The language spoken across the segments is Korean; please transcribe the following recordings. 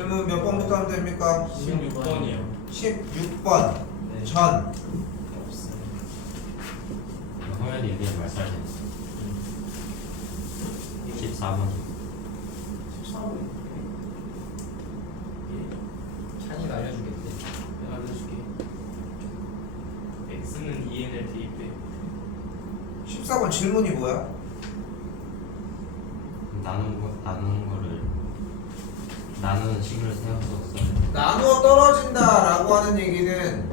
질문 몇 번부터 하면 됩니까? 16번이요. 16번 네. 전 없어요. 화면이 여기에 말살돼 있어. 14번. 14번. 찬이가 알려주겠대. 내가 알려줄게. x는 2n을 대입해. 14번 질문이 뭐야? 나누는 식을 세워서 써야 돼. 나누어 떨어진다 라고 하는 얘기는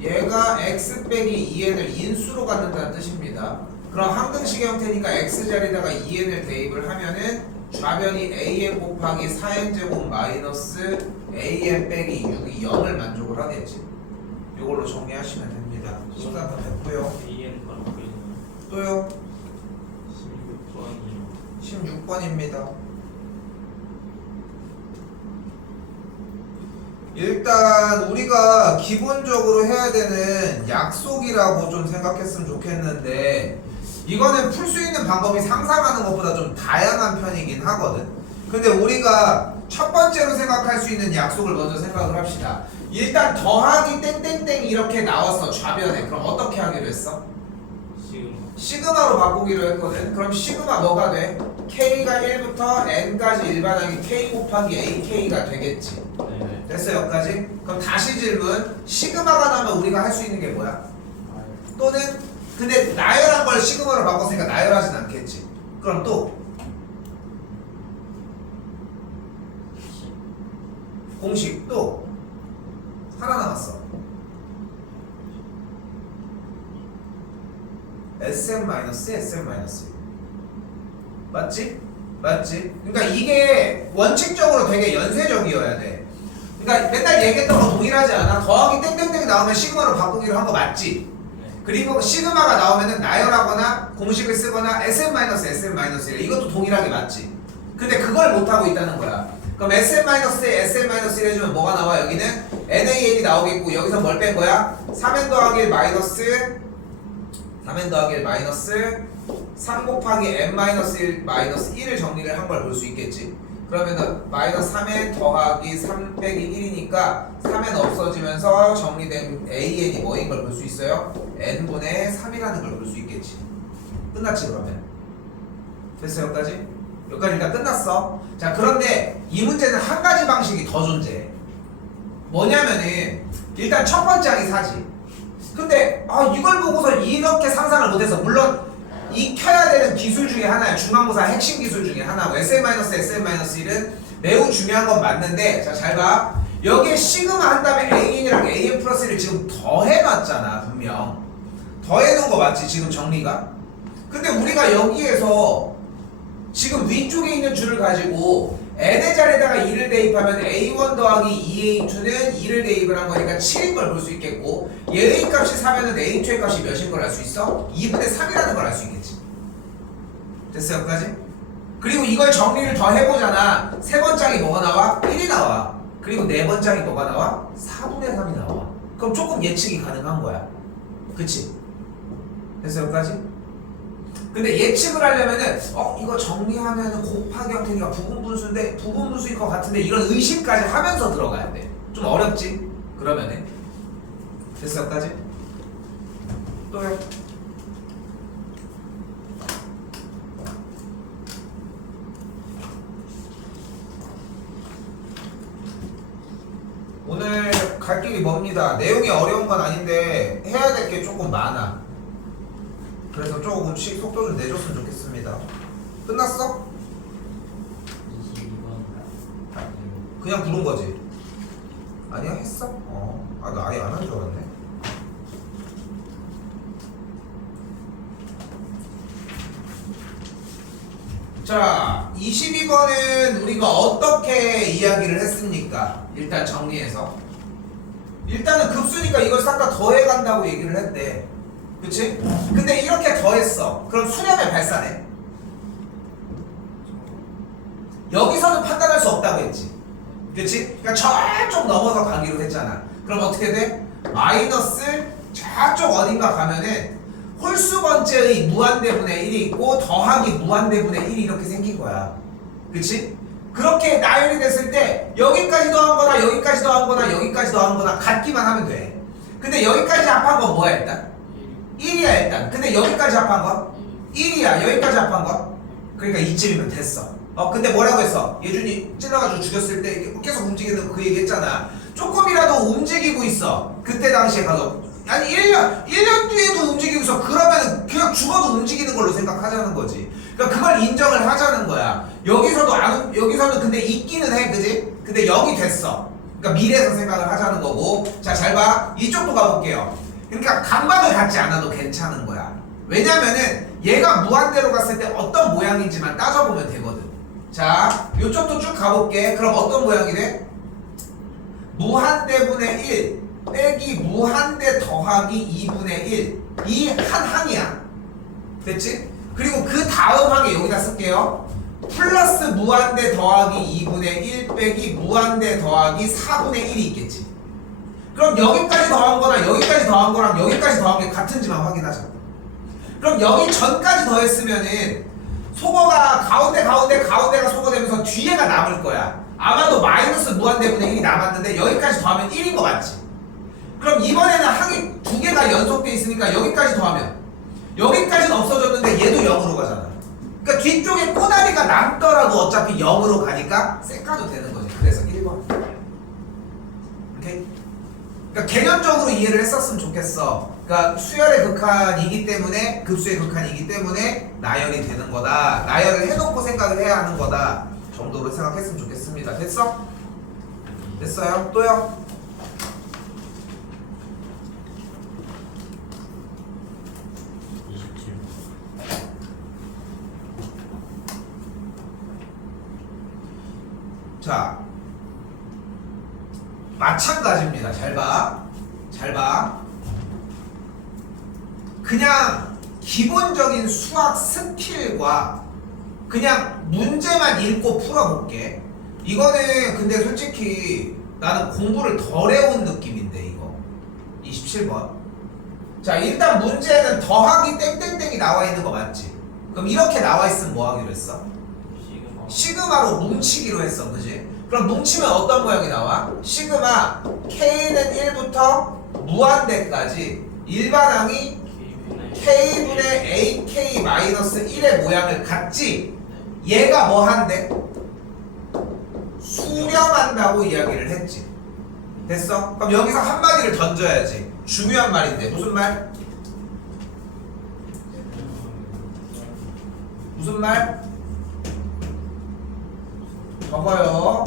얘가 x 빼기 2n을 인수로 갖는다는 뜻입니다. 그럼 항등식의 형태니까 x자리에다가 2n을 대입을 하면은 좌변이 an 곱하기 4n제곱 마이너스 an 빼기 6이 0을 만족을 하겠지. 이걸로 정리하시면 됩니다. 14번 됐고요. an 바로 그리는 또요. 16번이요. 16번입니다. 일단 우리가 기본적으로 해야 되는 약속이라고 좀 생각했으면 좋겠는데 이거는 풀 수 있는 방법이 상상하는 것보다 좀 다양한 편이긴 하거든. 근데 우리가 첫 번째로 생각할 수 있는 약속을 먼저 생각을 합시다. 일단 더하기 땡땡땡 이렇게 나왔어 좌변에. 그럼 어떻게 하기로 했어? 시그마로 바꾸기로 했거든. 그럼 시그마 뭐가 돼? K가 1부터 N까지 일반항이 K 곱하기 AK가 되겠지. 네. 됐어 여기까지? 그럼 다시 질문. 시그마가 나면 우리가 할 수 있는 게 뭐야? 또는 근데 나열한 걸 시그마로 바꿨으니까 나열하진 않겠지. 그럼 또 공식 또 하나 남았어. SM-SM- 맞지? 맞지? 그러니까 이게 원칙적으로 되게 연쇄적이어야 돼. 그러니까 맨날 얘기했던 거 동일하지 않아? 더하기 땡땡땡 나오면 시그마로 바꾸기로 한 거 맞지? 그리고 시그마가 나오면은 나열하거나 공식을 쓰거나 SM-SM-1 이것도 동일하게 맞지? 근데 그걸 못하고 있다는 거야. 그럼 SM-에 SM-1 해주면 뭐가 나와? 여기는 NaN이 나오겠고 여기서 뭘 뺀 거야? 3n 더하기 1 마이너스 3n 더하기 1 마이너스 3 곱하기 n-1 마이너스 1을 정리를 한 걸 볼 수 있겠지. 그러면은 마이너스 3n 더하기 3 빼기 1이니까 3n 없어지면서 정리된 an이 뭐인 걸 볼 수 있어요? n분의 3이라는 걸 볼 수 있겠지. 끝났지 그러면? 됐어 여기까지? 여기까지 일단 끝났어. 자 그런데 이 문제는 한 가지 방식이 더 존재해. 뭐냐면은 일단 첫 번째 항이 4지. 근데 이걸 보고서 이렇게 상상을 못해서 물론 익혀야 되는 기술 중에 하나야. 중간고사 핵심 기술 중에 하나고 SM-SM-1은 매우 중요한 건 맞는데 자 잘 봐. 여기에 시그마 한 다음에 AN이랑 AN 플러스 1을 지금 더해놨잖아. 분명 더해놓은 거 맞지 지금 정리가? 근데 우리가 여기에서 지금 위쪽에 있는 줄을 가지고 n의 자리에다가 2를 대입하면 a1 더하기 2a2는 2를 대입을 한 거니까 7인 걸 볼 수 있겠고 얘의 값이 4면은 a2의 값이 몇인 걸 알 수 있어? 2분의 3이라는 걸 알 수 있겠지. 됐어 여기까지? 그리고 이걸 정리를 더 해보잖아. 세 번장이 뭐가 나와? 1이 나와. 그리고 네 번장이 뭐가 나와? 4분의 3이 나와. 그럼 조금 예측이 가능한 거야. 그치? 됐어 여기까지? 근데 예측을 하려면은 이거 정리하면은 곱하기 형태니까 부분분수인데 부분분수일 것 같은데 이런 의심까지 하면서 들어가야 돼. 좀 어렵지? 그러면은 됐어 여기까지? 또요? 오늘 갈 길이 멉니다. 내용이 어려운 건 아닌데 해야 될 게 조금 많아. 그래서 조금씩 속도 좀 내줬으면 좋겠습니다. 끝났어? 22번. 그냥 부른 거지? 아니야 했어? 나 아예 안 한 줄 알았네. 자 22번은 우리가 어떻게 이야기를 했습니까? 일단 정리해서 일단은 급수니까 이걸 싹 다 더해간다고 얘기를 했대. 그치? 근데 이렇게 더했어. 그럼 수렴의 발산해. 여기서는 판단할 수 없다고 했지. 그치? 그러니까 저쪽 넘어서 가기로 했잖아. 그럼 어떻게 돼? 마이너스 저쪽 어딘가 가면은 홀수 번째의 무한대분의 1이 있고 더하기 무한대분의 1이 이렇게 생긴 거야. 그치? 그렇게 나열이 됐을 때 여기까지 더한 거나 여기까지 더한 거나 여기까지 더한 거나 같기만 하면 돼. 근데 여기까지 합한 건 뭐야 일단? 1이야 일단. 근데 여기까지 합한 거? 1이야. 여기까지 합한 거? 그러니까 이쯤이면 됐어. 근데 뭐라고 했어? 예준이 찔러가지고 죽였을 때 계속 움직이는 거 그 얘기 했잖아. 조금이라도 움직이고 있어. 그때 당시에 가서. 아니 1년 뒤에도 움직이고 있어. 그러면 그냥 죽어도 움직이는 걸로 생각하자는 거지. 그러니까 그걸 인정을 하자는 거야. 여기서는 근데 있기는 해. 그지? 근데 0이 됐어. 그러니까 미래에서 생각을 하자는 거고. 자, 잘 봐. 이쪽도 가볼게요. 그러니까 감각을 갖지 않아도 괜찮은 거야. 왜냐면은 얘가 무한대로 갔을 때 어떤 모양인지만 따져보면 되거든. 자, 이쪽도 쭉 가볼게. 그럼 어떤 모양이 돼? 무한대분의 1 빼기 무한대 더하기 2분의 1 이 한 항이야. 됐지? 그리고 그 다음 항에 여기다 쓸게요. 플러스 무한대 더하기 2분의 1 빼기 무한대 더하기 4분의 1이 있겠지. 그럼 여기까지 더한 거나 여기까지 더한 거랑 여기까지 더한 게 같은지만 확인하자. 그럼 여기 전까지 더했으면은 속어가 가운데가 속어 되면서 뒤에가 남을 거야. 아마도 마이너스 무한대분의 1이 남았는데 여기까지 더하면 1인 거 맞지? 그럼 이번에는 항이 두 개가 연속돼 있으니까 여기까지 더하면 여기까지는 없어졌는데 얘도 0으로 가잖아. 그러니까 뒤쪽에 꼬다리가 남더라도 어차피 0으로 가니까 쌩까도 되는 거지. 그래서 1번. 오케이? 그러니까 개념적으로 이해를 했었으면 좋겠어. 그러니까 수열의 극한이기 때문에 급수의 극한이기 때문에 나열이 되는 거다. 나열을 해놓고 생각을 해야 하는 거다 정도로 생각했으면 좋겠습니다. 됐어? 됐어요? 또요? 자, 마찬가지입니다. 잘 봐. 잘 봐. 그냥 기본적인 수학 스킬과 그냥 문제만 읽고 풀어볼게. 이거는 근데 솔직히 나는 공부를 덜 해온 느낌인데 이거 27번. 자, 일단 문제는 더하기 땡땡땡이 나와 있는 거 맞지? 그럼 이렇게 나와 있으면 뭐 하기로 했어? 시그마로 뭉치기로 했어. 그지? 그럼 뭉치면 어떤 모양이 나와? 시그마 K는 1부터 무한대까지 일반항이 K분의 AK-1의 모양을 갖지. 얘가 뭐 한대? 수렴한다고 이야기를 했지. 됐어? 그럼 여기서 한마디를 던져야지. 중요한 말인데 무슨 말? 무슨 말? 적어요.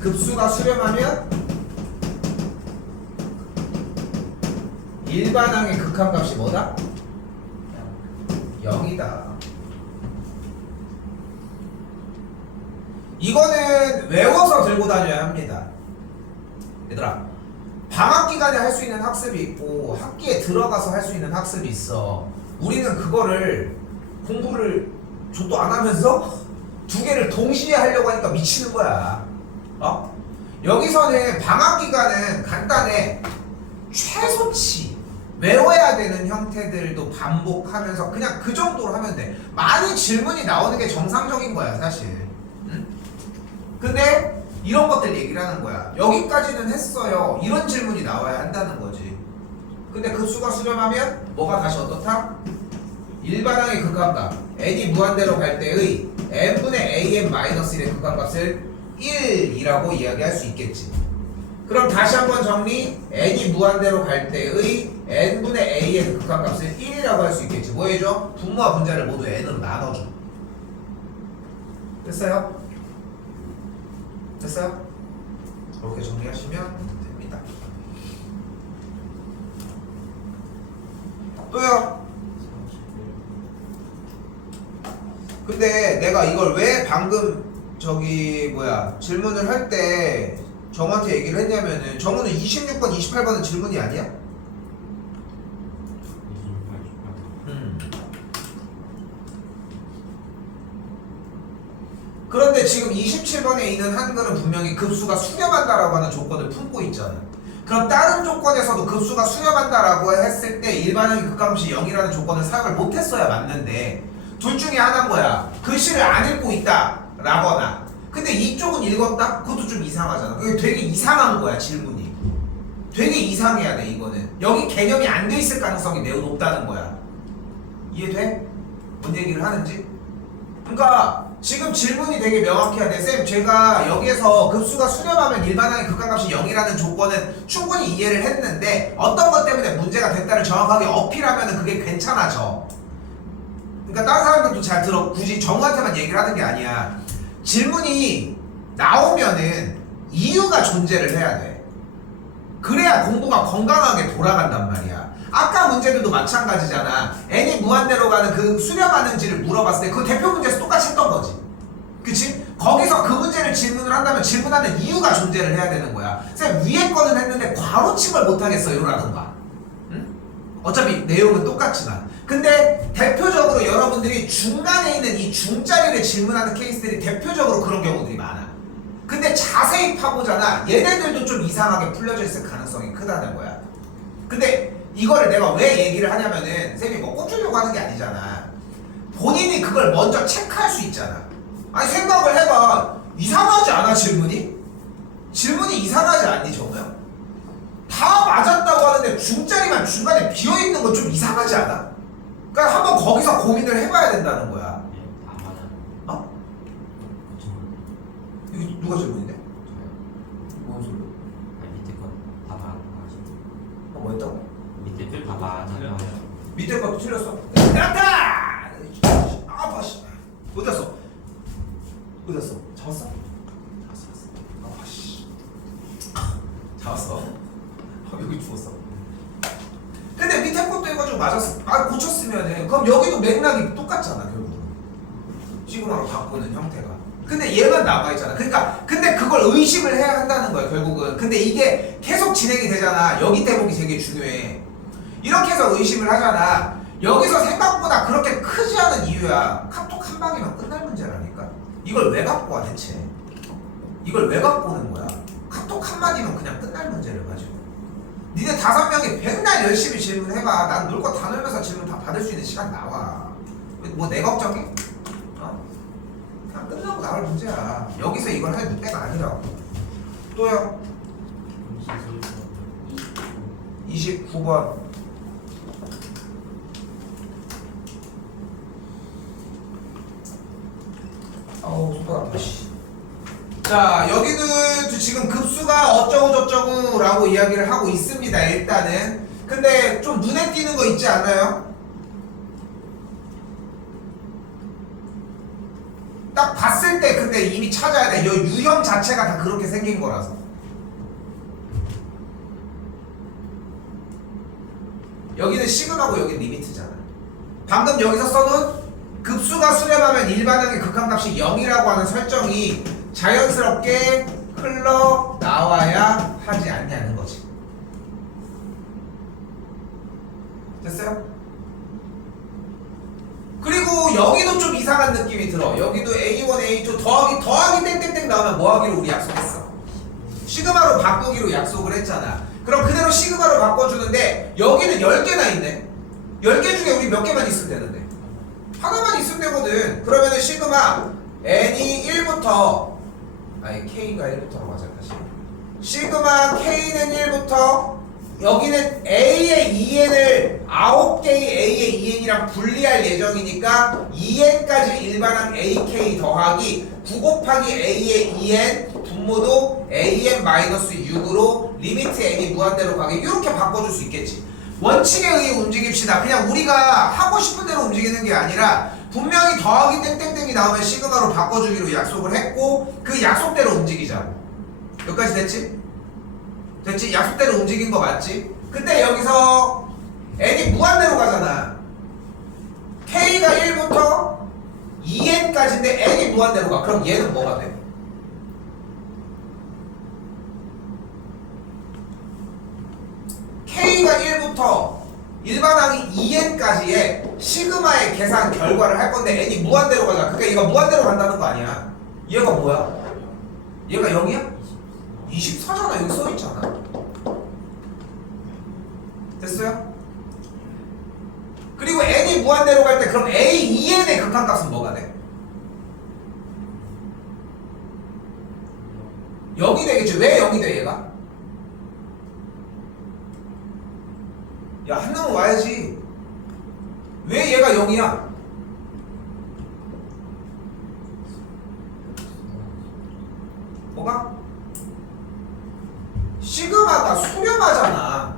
급수가 수렴하면 일반항의 극한값이 뭐다? 0이다. 이거는 외워서 들고 다녀야 합니다. 얘들아, 방학 기간에 할 수 있는 학습이 있고 학기에 들어가서 할 수 있는 학습이 있어. 우리는 그거를 공부를 족도 안 하면서 두 개를 동시에 하려고 하니까 미치는 거야. 여기서는 방학 기간은 간단해. 최소치 외워야 되는 형태들도 반복하면서 그냥 그 정도로 하면 돼. 많이 질문이 나오는 게 정상적인 거야 사실. 응? 근데 이런 것들 얘기를 하는 거야. 여기까지는 했어요. 이런 질문이 나와야 한다는 거지. 근데 급수가 수렴하면 뭐가 다시 어떻다? 일반항의 극한값 n이 무한대로 갈 때의 n분의 an-1의 극한값을 1이라고 이야기할 수 있겠지. 그럼 다시 한번 정리. n이 무한대로 갈 때의 n분의 a의 극한값을 1이라고 할 수 있겠지. 뭐 해줘? 분모와 분자를 모두 n으로 나눠줘. 됐어요? 됐어요? 이렇게 정리하시면 됩니다. 또요? 근데 내가 이걸 왜 방금 질문을 할 때 정한테 얘기를 했냐면은 정우는 26번, 28번은 질문이 아니야? 그런데 지금 27번에 있는 한글은 분명히 급수가 수렴한다라고 하는 조건을 품고 있잖아. 그 그럼 다른 조건에서도 급수가 수렴한다라고 했을 때 일반항의 극한값이 0이라는 조건을 사용을 못했어야 맞는데 둘 중에 하나인 거야. 글씨를 안 읽고 있다 라거나. 근데 이쪽은 읽었다? 그것도 좀 이상하잖아. 그게 되게 이상한 거야 질문이. 되게 이상해야 돼 이거는. 여기 개념이 안 돼 있을 가능성이 매우 높다는 거야. 이해돼? 뭔 얘기를 하는지? 그러니까 지금 질문이 되게 명확해야 돼. 쌤, 제가 여기에서 급수가 수렴하면 일반항의 극한값이 0이라는 조건은 충분히 이해를 했는데 어떤 것 때문에 문제가 됐다를 정확하게 어필하면 그게 괜찮아져. 그러니까 다른 사람들도 잘 들어. 굳이 정우한테만 얘기를 하는 게 아니야. 질문이 나오면은 이유가 존재를 해야 돼. 그래야 공부가 건강하게 돌아간단 말이야. 아까 문제들도 마찬가지잖아. n이 무한대로 가는 그 수렴하는지를 물어봤을 때 그 대표 문제에서 똑같이 했던 거지. 그치? 거기서 그 문제를 질문을 한다면 질문하는 이유가 존재를 해야 되는 거야. 쌤, 위에 거는 했는데 괄호침을 못하겠어요 라던가. 응? 어차피 내용은 똑같지만. 근데 대표적으로 여러분들이 중간에 있는 이 중자리를 질문하는 케이스들이 대표적으로 그런 경우들이 많아. 근데 자세히 파보잖아. 얘네들도 좀 이상하게 풀려져 있을 가능성이 크다는 거야. 근데 이거를 내가 왜 얘기를 하냐면은 쌤이 뭐 꼽주려고 하는 게 아니잖아. 본인이 그걸 먼저 체크할 수 있잖아. 아니 생각을 해봐. 이상하지 않아 질문이? 질문이 이상하지 않니 정우야? 다 맞았다고 하는데 중자리만 중간에 비어있는 건 좀 이상하지 않아? 그러니까 한번 거기서 고민을 해봐야 된다는 거야. 네, 안 맞아요. 어? 그쵸. 이거 누가 질문인데? 저요. 뭔 소리야? 아니, 밑에 거다 맞아요. 뭐 했다고? 밑에 다 맞아요. 밑에 것도 틀렸어. 나다! 아파 씨. 어디 갔어? 어디 갔어? 잡았어? 잡았어. 아파 씨. 잡았어. 여기 죽었어. 근데 밑에 것도 해가지고 맞았어. 아 고쳤으면은 그럼 여기도 맥락이 똑같잖아 결국. 시그마로 바꾸는 형태가. 근데 얘만 남아있잖아. 그러니까 근데 그걸 의식을 해야 한다는 거야 결국은. 근데 이게 계속 진행이 되잖아. 여기 대목이 되게 중요해. 이렇게 해서 의심을 하잖아. 여기서 생각보다 그렇게 크지 않은 이유야. 카톡 한 방이면 끝날 문제라니까. 이걸 왜 갖고 와 대체? 이걸 왜 갖고 오는 거야? 카톡 한마디면 그냥 끝날 문제를 가지고. 니네 5명이 백날 열심히 질문해봐. 난 놀 거 다 놀면서 질문 다 받을 수 있는 시간 나와. 뭐 내 걱정이? 어? 그냥 끝나고 나올 문제야. 여기서 이걸 할 때가 아니라고. 또요? 29번. 아우 손가락 아파 씨. 자 여기는 지금 급수가 어쩌고저쩌고 라고 이야기를 하고 있습니다 일단은. 근데 좀 눈에 띄는 거 있지 않아요? 딱 봤을 때 근데 이미 찾아야 돼. 이 유형 자체가 다 그렇게 생긴 거라서. 여기는 시그마고 여기는 리미트잖아. 방금 여기서 써놓은 급수가 수렴하면 일반항의 극한값이 0이라고 하는 설정이 자연스럽게 흘러나와야 하지 않냐는 거지. 됐어요? 그리고 여기도 좀 이상한 느낌이 들어. 여기도 A1, A2 더하기 땡땡땡 나오면 뭐 하기로 우리 약속했어? 시그마로 바꾸기로 약속을 했잖아. 그럼 그대로 시그마로 바꿔주는데 여기는 10개나 있네. 10개 중에 우리 몇 개만 있으면 되는데 하나만 있으면 되거든. 그러면은 시그마 n이 1부터 아니 k가 1부터로 맞아 다시. 시그마 k는 1부터 여기는 a의 2n을 9개의 a의 2n이랑 분리할 예정이니까 2n까지 일반항 ak 더하기 9 곱하기 a의 2n 분모도 an-6으로 리미트 n이 무한대로 가게 이렇게 바꿔줄 수 있겠지. 원칙에 의해 움직입시다. 그냥 우리가 하고 싶은 대로 움직이는 게 아니라 분명히 더하기 땡땡땡이 나오면 시그마로 바꿔주기로 약속을 했고 그 약속대로 움직이자고. 여기까지 됐지? 됐지? 약속대로 움직인 거 맞지? 근데 여기서 n이 무한대로 가잖아. k가 1부터 2n까지인데 n이 무한대로 가. 그럼 얘는 뭐가 돼? k가 1부터 일반항이 2n까지의 시그마의 계산 결과를 할 건데 n이 무한대로 가잖아. 그러니까 얘가 무한대로 간다는 거 아니야. 얘가 뭐야? 얘가 0이야? 24잖아. 여기 써있잖아. 됐어요? 그리고 n이 무한대로 갈 때 그럼 a2n의 극한값은 뭐가 돼? 0이 되겠지. 왜 0이 돼 얘가? 야 한놈은 와야지. 왜 얘가 0이야? 뭐가? 시그마가 수렴하잖아.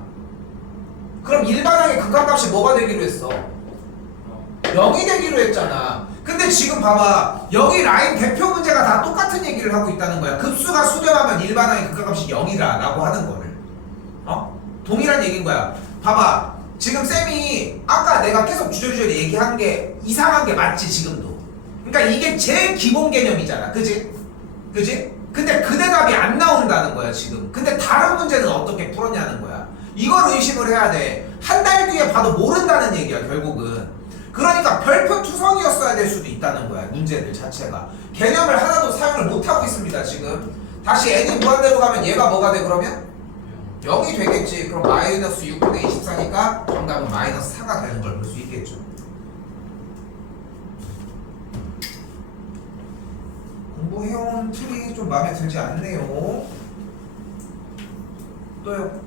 그럼 일반항의 극한값이 뭐가 되기로 했어? 0이 되기로 했잖아. 근데 지금 봐봐. 여기 라인 대표 문제가 다 똑같은 얘기를 하고 있다는 거야. 급수가 수렴하면 일반항의 극한값이 0이다 라고 하는 거를. 동일한 얘기인 거야. 봐봐. 지금 쌤이 아까 내가 계속 주저주저리 얘기한 게 이상한 게 맞지 지금도. 그러니까 이게 제일 기본 개념이잖아. 그지? 그지? 근데 그 대답이 안 나온다는 거야 지금. 근데 다른 문제는 어떻게 풀었냐는 거야. 이걸 의심을 해야 돼. 한 달 뒤에 봐도 모른다는 얘기야 결국은. 그러니까 별표 투성이었어야 될 수도 있다는 거야 문제들 자체가. 개념을 하나도 사용을 못하고 있습니다 지금. 다시 n이 무한대로 가면 얘가 뭐가 돼 그러면? 0이 되겠지. 그럼 마이너스 6분의 24니까 정답은 마이너스 4가 되는 걸 볼 수 있겠죠. 공부해온 틀이 좀 마음에 들지 않네요. 또요.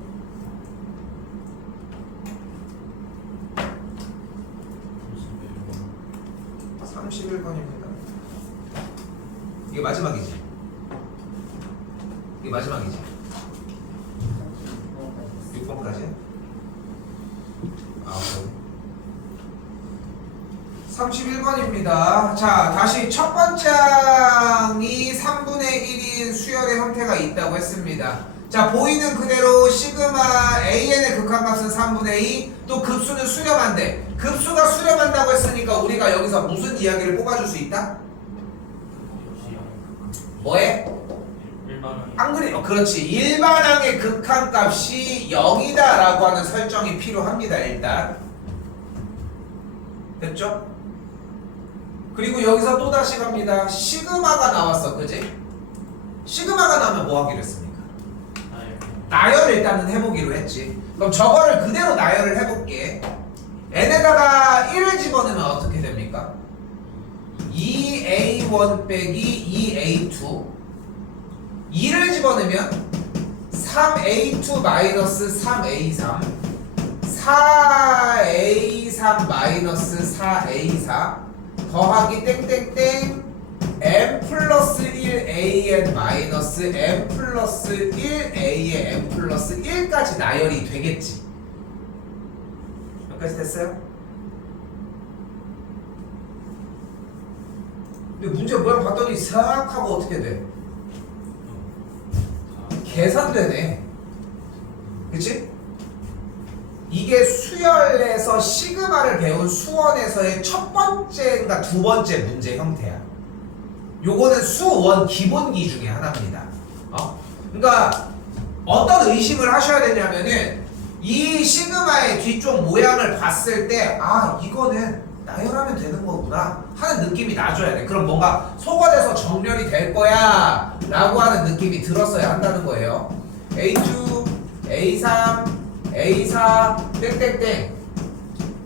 31번입니다. 이게 마지막이지? 이게 마지막이지? 6번까지? 아, 그래. 31번입니다. 자, 다시 첫 번째 항이 3분의 1인 수열의 형태가 있다고 했습니다. 자, 보이는 그대로 시그마 AN의 극한값은 3분의 2, 또 급수는 수렴한데, 급수가 수렴한다고 했으니까 우리가 여기서 무슨 이야기를 뽑아줄 수 있다? 뭐해? 일반항. 한글이 그렇지. 일반항의 극한값이 0이다 라고 하는 설정이 필요합니다. 일단 됐죠? 그리고 여기서 또 다시 갑니다. 시그마가 나왔어. 그지? 시그마가 나오면 뭐 하기로 했습니까? 나열을 일단은 해보기로 했지. 그럼 저거를 그대로 나열을 해볼게. n에다가 1을 집어넣으면 어떻게 됩니까? 2a1 빼기 2a2. 2를 집어넣으면 3a2 마이너스 3a3, 4a3 마이너스 4a4 더하기 땡땡땡 m 플러스 1an 마이너스 m 플러스 1a의 m 플러스 1까지 나열이 되겠지. 여기까지 됐어요? 근데 문제 모양 봤더니 싹 하고 어떻게 돼? 계산되네. 그치? 이게 수열에서 시그마를 배운 수원에서의 첫 번째인가 두 번째 문제 형태야. 요거는 수원 기본기 중에 하나입니다. 그러니까 어떤 의심을 하셔야 되냐면은 이 시그마의 뒤쪽 모양을 봤을 때 아 이거는 나열하면 되는 거구나 하는 느낌이 나줘야 돼. 그럼 뭔가 소거돼서 정렬이 될 거야 라고 하는 느낌이 들었어야 한다는 거예요. A2, A3, A4, 땡땡땡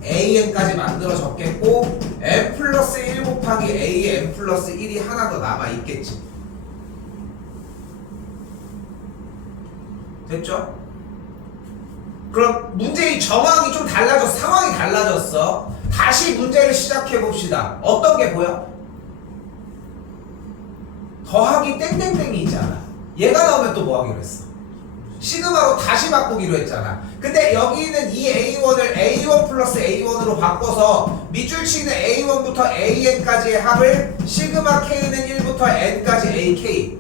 AN까지 만들어졌겠고 M 플러스 1 곱하기 A의 M 플러스 1이 하나 더 남아있겠지. 됐죠? 그럼 문제의 정황이 좀 달라졌어. 상황이 달라졌어. 다시 문제를 시작해 봅시다. 어떤 게 보여? 더하기 땡땡땡이 있잖아. 얘가 나오면 또 뭐 하기로 했어? 시그마로 다시 바꾸기로 했잖아. 근데 여기 있는 이 A1을 A1 플러스 A1으로 바꿔서 밑줄 치는 A1부터 AN까지의 합을 시그마 K는 1부터 N까지 AK,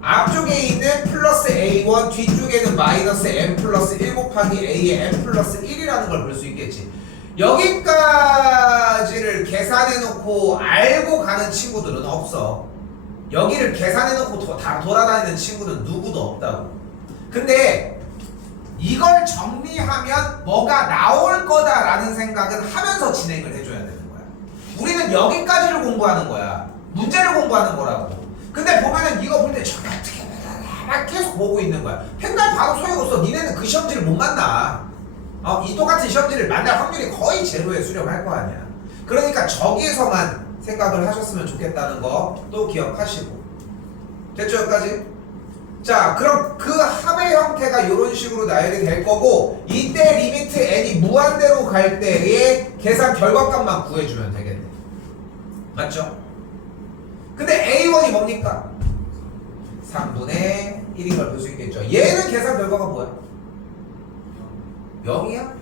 앞쪽에 있는 플러스 A1, 뒤쪽에는 마이너스 M 플러스 1 곱하기 A의 M 플러스 1이라는 걸 볼 수 있겠지. 여기까지를 계산해놓고 알고 가는 친구들은 없어. 여기를 계산해놓고 다 돌아다니는 친구는 누구도 없다고. 근데 이걸 정리하면 뭐가 나올 거다라는 생각은 하면서 진행을 해줘야 되는 거야. 우리는 여기까지를 공부하는 거야. 문제를 공부하는 거라고. 근데 보면은 이거 볼 때 저게 어떻게 가만히 계속 보고 있는 거야. 맨날 봐도 소용없어. 니네는 그 시험지를 못 만나. 이 똑같은 시험지를 만날 확률이 거의 제로에 수렴할 거 아니야. 그러니까 저기에서만 생각을 하셨으면 좋겠다는 거 또 기억하시고. 됐죠 여기까지? 자 그럼 그 합의 형태가 이런 식으로 나열이 될 거고 이때 리미트 n이 무한대로 갈 때의 계산 결과값만 구해주면 되겠네. 맞죠? 근데 a1이 뭡니까? 3분의 1인 걸 볼 수 있겠죠. 얘는 계산 결과가 뭐야? 0이야?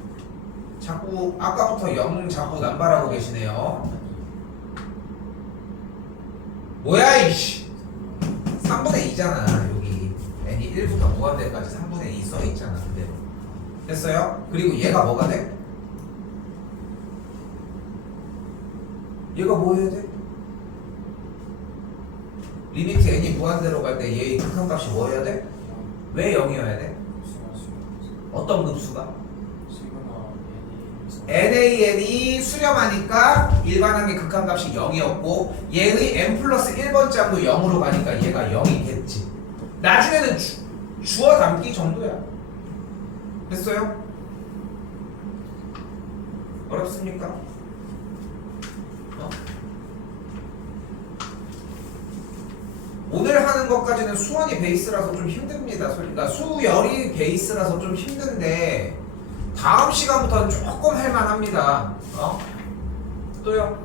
자꾸 아까부터 0 자꾸 남발하고 계시네요. 뭐야 이씨 3분의 2잖아. 여기 n이 1부터 무한대까지 3분의 2 써있잖아. 그대로 됐어요? 그리고 얘가 뭐가 돼? 얘가 뭐 해야 돼? 리미트 n이 무한대로 갈 때 얘의 극한값이 뭐 해야 돼? 왜 0이어야 돼? 어떤 급수가? NAN이 수렴하니까 일반항의 극한값이 0이었고 얘의 n 플러스 1번 짝도 0으로 가니까 얘가 0이겠지. 나중에는 주어 담기 정도야. 됐어요? 어렵습니까? 오늘 하는 것까지는 수원이 베이스라서 좀 힘듭니다. 그러니까 수열이 베이스라서 좀 힘든데 다음 시간부터는 조금 할만합니다. 또요?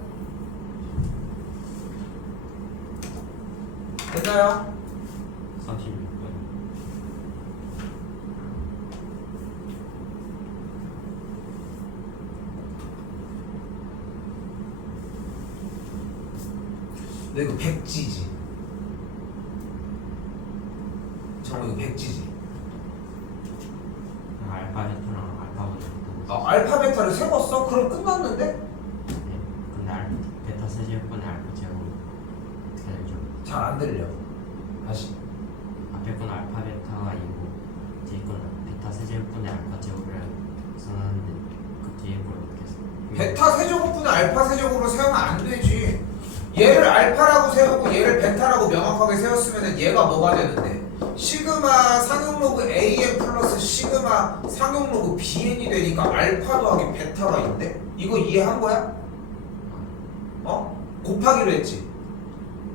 됐나요? 36분. 너 이거 백지지? 정말 이거 백지지? 알파 베타랑 알파 베타. 알파 베타를 세웠어? 그럼 끝났는데? 네. 근데 베타 세제곱분의 알파 제곱 어떻게 되죠? 잘 안 들려. 다시. 앞에 건 알파 베타가 이고 뒤에 건 베타 세제곱분의 알파 제곱을 써놨는데 그 뒤에 걸 어떻게 써? 베타 세제곱분의 알파 세제곱으로 세우면 안 되지. 얘를 알파라고 세우고 얘를 베타라고 명확하게 세웠으면 얘가 뭐가 되는데? 시그마 상용로그 AN 플러스 시그마 상용로그 BN이 되니까 알파 더하기 베타가 있대? 이거 이해한 거야? 곱하기로 했지.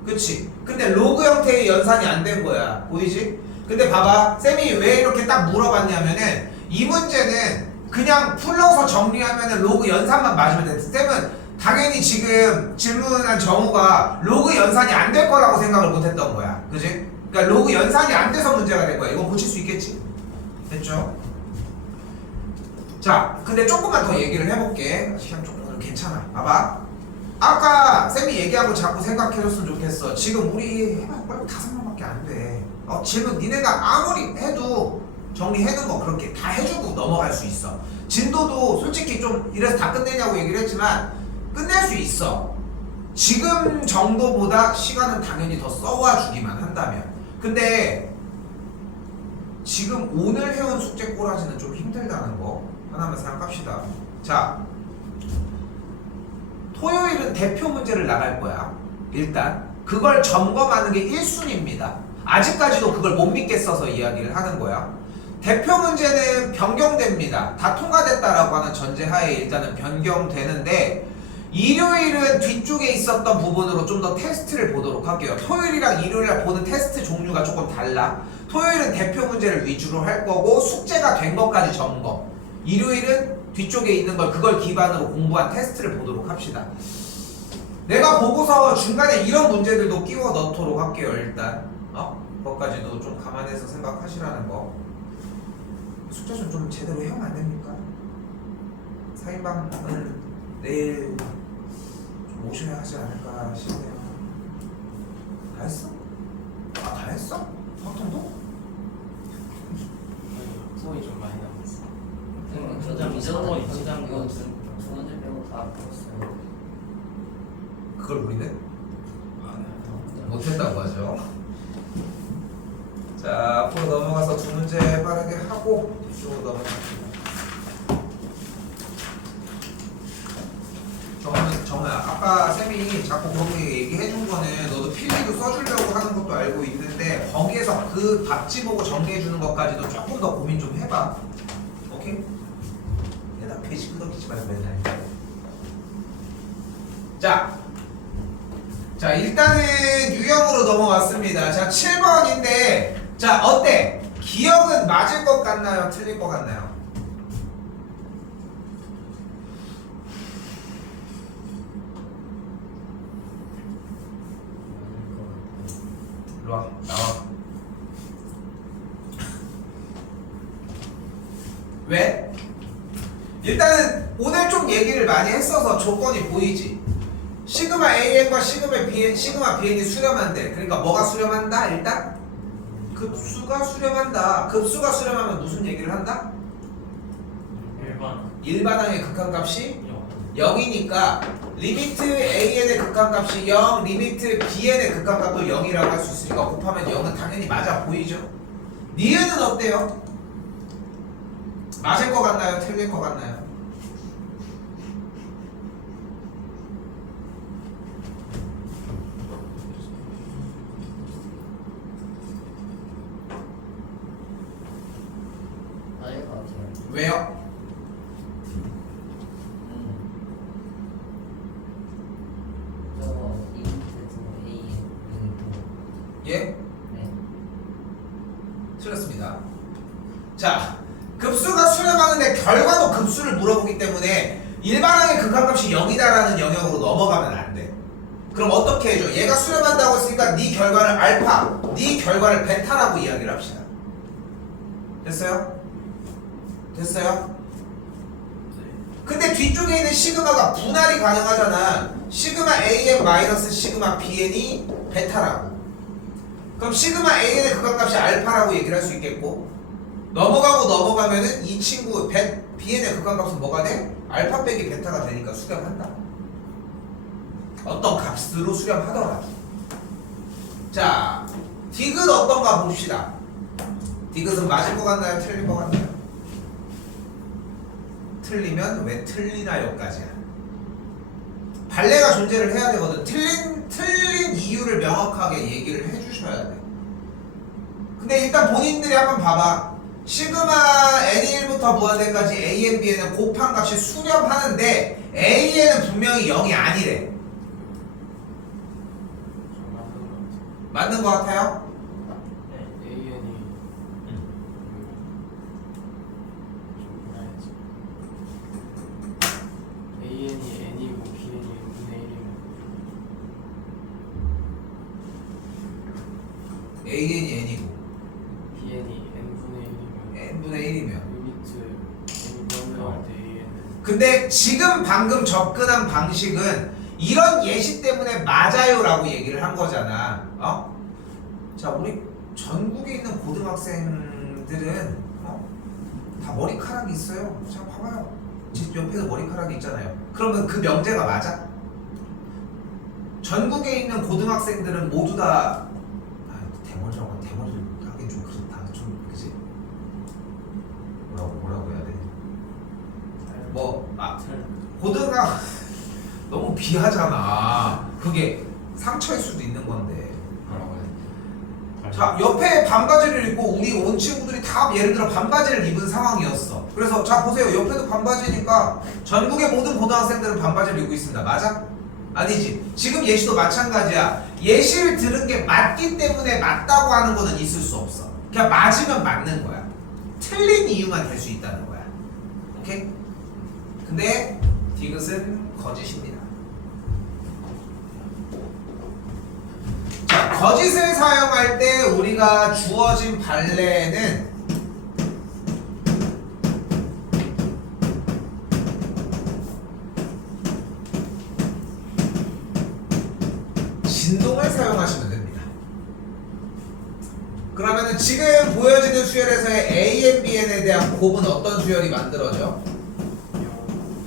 그치? 근데 로그 형태의 연산이 안 된 거야. 보이지? 근데 봐봐. 쌤이 왜 이렇게 딱 물어봤냐면은 이 문제는 그냥 풀러서 정리하면은 로그 연산만 맞으면 돼. 쌤은 당연히 지금 질문한 정우가 로그 연산이 안 될 거라고 생각을 못 했던 거야. 그지? 그러니까 로그 연산이 안 돼서 문제가 된 거야. 이건 고칠 수 있겠지? 됐죠? 자, 근데 조금만 더 얘기를 해볼게. 시간 조금 괜찮아. 봐봐. 아까 쌤이 얘기하고 자꾸 생각해줬으면 좋겠어. 지금 우리 해봐 빨리 5명밖에 안 돼. 질문 니네가 아무리 해도 정리해놓은 거 그렇게 다 해주고 넘어갈 수 있어. 진도도 솔직히 좀 이래서 다 끝내냐고 얘기를 했지만 끝낼 수 있어. 지금 정도보다 시간은 당연히 더 써와주기만 한다면. 근데 지금 오늘 해온 숙제 꼬라지는 좀 힘들다는 거 하나만 생각합시다. 자, 토요일은 대표 문제를 나갈 거야. 일단 그걸 점검하는 게 1순위입니다. 아직까지도 그걸 못 믿겠어서 이야기를 하는 거야. 대표 문제는 변경됩니다. 다 통과됐다라고 하는 전제하에 일단은 변경되는데 일요일은 뒤쪽에 있었던 부분으로 좀 더 테스트를 보도록 할게요. 토요일이랑 일요일날 보는 테스트 종류가 조금 달라. 토요일은 대표 문제를 위주로 할 거고 숙제가 된 것까지 점검. 일요일은 뒤쪽에 있는 걸 그걸 기반으로 공부한 테스트를 보도록 합시다. 내가 보고서 중간에 이런 문제들도 끼워 넣도록 할게요. 일단 그것까지도 좀 감안해서 생각하시라는 거. 숙제 좀 제대로 해오면 안 됩니까? 사인방은 내일 좀 오셔야 하지 않을까 싶네요. 다 했어? 다 했어? 확통도? 소원이 좀 많이 남았어. 저장 현장 이거 두 문제 빼고 다 풀었어요. 그걸 우리는 못했다고 하죠. 자, 앞으로 넘어가서 두 문제 빠르게 하고 이쪽으로 넘어갑니다. 정우야, 아까 아까 쌤이 자꾸 거기 얘기해 준 거는 너도 필기도 써주려고 하는 것도 알고 있는데 거기에서 그 답지 보고 정리해 주는 것까지도 조금 더 고민 좀 해봐. 오케이? 얘나 페이지 끄덕이지 말고 맨날. 자 일단은 유형으로 넘어왔습니다. 자 7번인데 자 어때? 기억은 맞을 것 같나요? 틀릴 것 같나요? 일로 와 나와. 왜? 일단은 오늘 좀 얘기를 많이 했어서 조건이 보이지. 시그마 AN과 시그마 BN이 수렴한대. 그러니까 뭐가 수렴한다? 일단 급수가 수렴한다. 급수가 수렴하면 무슨 얘기를 한다? 일반항의 극한값이 0이니까 리미트 AN의 극한값이 0, 리미트 BN의 극한값도 0이라고 할 수 있으니까 곱하면 0은 당연히 맞아 보이죠? 니은은 어때요? 맞을 것 같나요? 틀릴 것 같나요? 아닐 것 같아요. 왜요? 저거 인트에서 A 예? 네. 틀렸습니다. 자, 급수가 수렴하는데 결과도 급수를 물어보기 때문에 일반항의 극한값이 0이다라는 영역으로 넘어가면 안 돼. 그럼 어떻게 해줘? 얘가 수렴한다고 했으니까 네 결과를 알파, 네 결과를 베타라고 이야기를 합시다. 됐어요? 됐어요? 근데 뒤쪽에 있는 시그마가 분할이 가능하잖아. 시그마 AN 마이너스 시그마 BN이 베타라고. 그럼 시그마 AN의 극한값이 알파라고 얘기를 할 수 있겠고 넘어가면은 이 친구 BN의 극한값은 뭐가 돼? 알파 빼기 베타가 되니까 수렴한다. 어떤 값으로 수렴하더라도. 자, 디귿 어떤가 봅시다. 디귿은 맞을 것 같나요? 틀릴 것 같나요? 틀리면 왜 틀리나요까지야. 발레가 존재를 해야 되거든. 틀린 이유를 명확하게 얘기를 해주셔야 돼. 근데 일단 본인들이 한번 봐봐. 시그마 N1부터 무한대까지 AN, BN은 곱한 값이 수렴하는데 AN은 분명히 0이 아니래. 맞는 것 같아요? AN이 AN이 N이고 BN이 N분의 1이면 AN이 N이고 BN이 N분의 1이면 N분의 1이면 리미트 N이 변경할 때 AN은 근데 지금 방금 접근한 방식은 이런 예시 때문에 맞아요라고 얘기를 한 거잖아. 자, 우리 전국에 있는 고등학생들은 다 머리카락이 있어요. 자, 봐봐요. 제 옆에도 머리카락이 있잖아요. 그러면 그 명제가 맞아? 전국에 있는 고등학생들은 모두 다 대머리라고 하긴 좀 그렇다. 좀 그지? 뭐라고 해야 돼? 고등학 너무 비하잖아. 그게 상처일 수도 있는 건데. 자, 옆에 반바지를 입고 우리 온 친구들이 다 예를 들어 반바지를 입은 상황이었어. 그래서 자 보세요. 옆에도 반바지니까 전국의 모든 고등학생들은 반바지를 입고 있습니다. 맞아? 아니지. 지금 예시도 마찬가지야. 예시를 들은 게 맞기 때문에 맞다고 하는 거는 있을 수 없어. 그냥 맞으면 맞는 거야. 틀린 이유만 될 수 있다는 거야. 오케이? 근데 디귿은 거짓입니다. 자, 거짓을 사용할 때 우리가 주어진 발레는 진동을 사용하시면 됩니다. 그러면은 지금 보여지는 수열에서의 AN, BN에 대한 곱은 어떤 수열이 만들어져?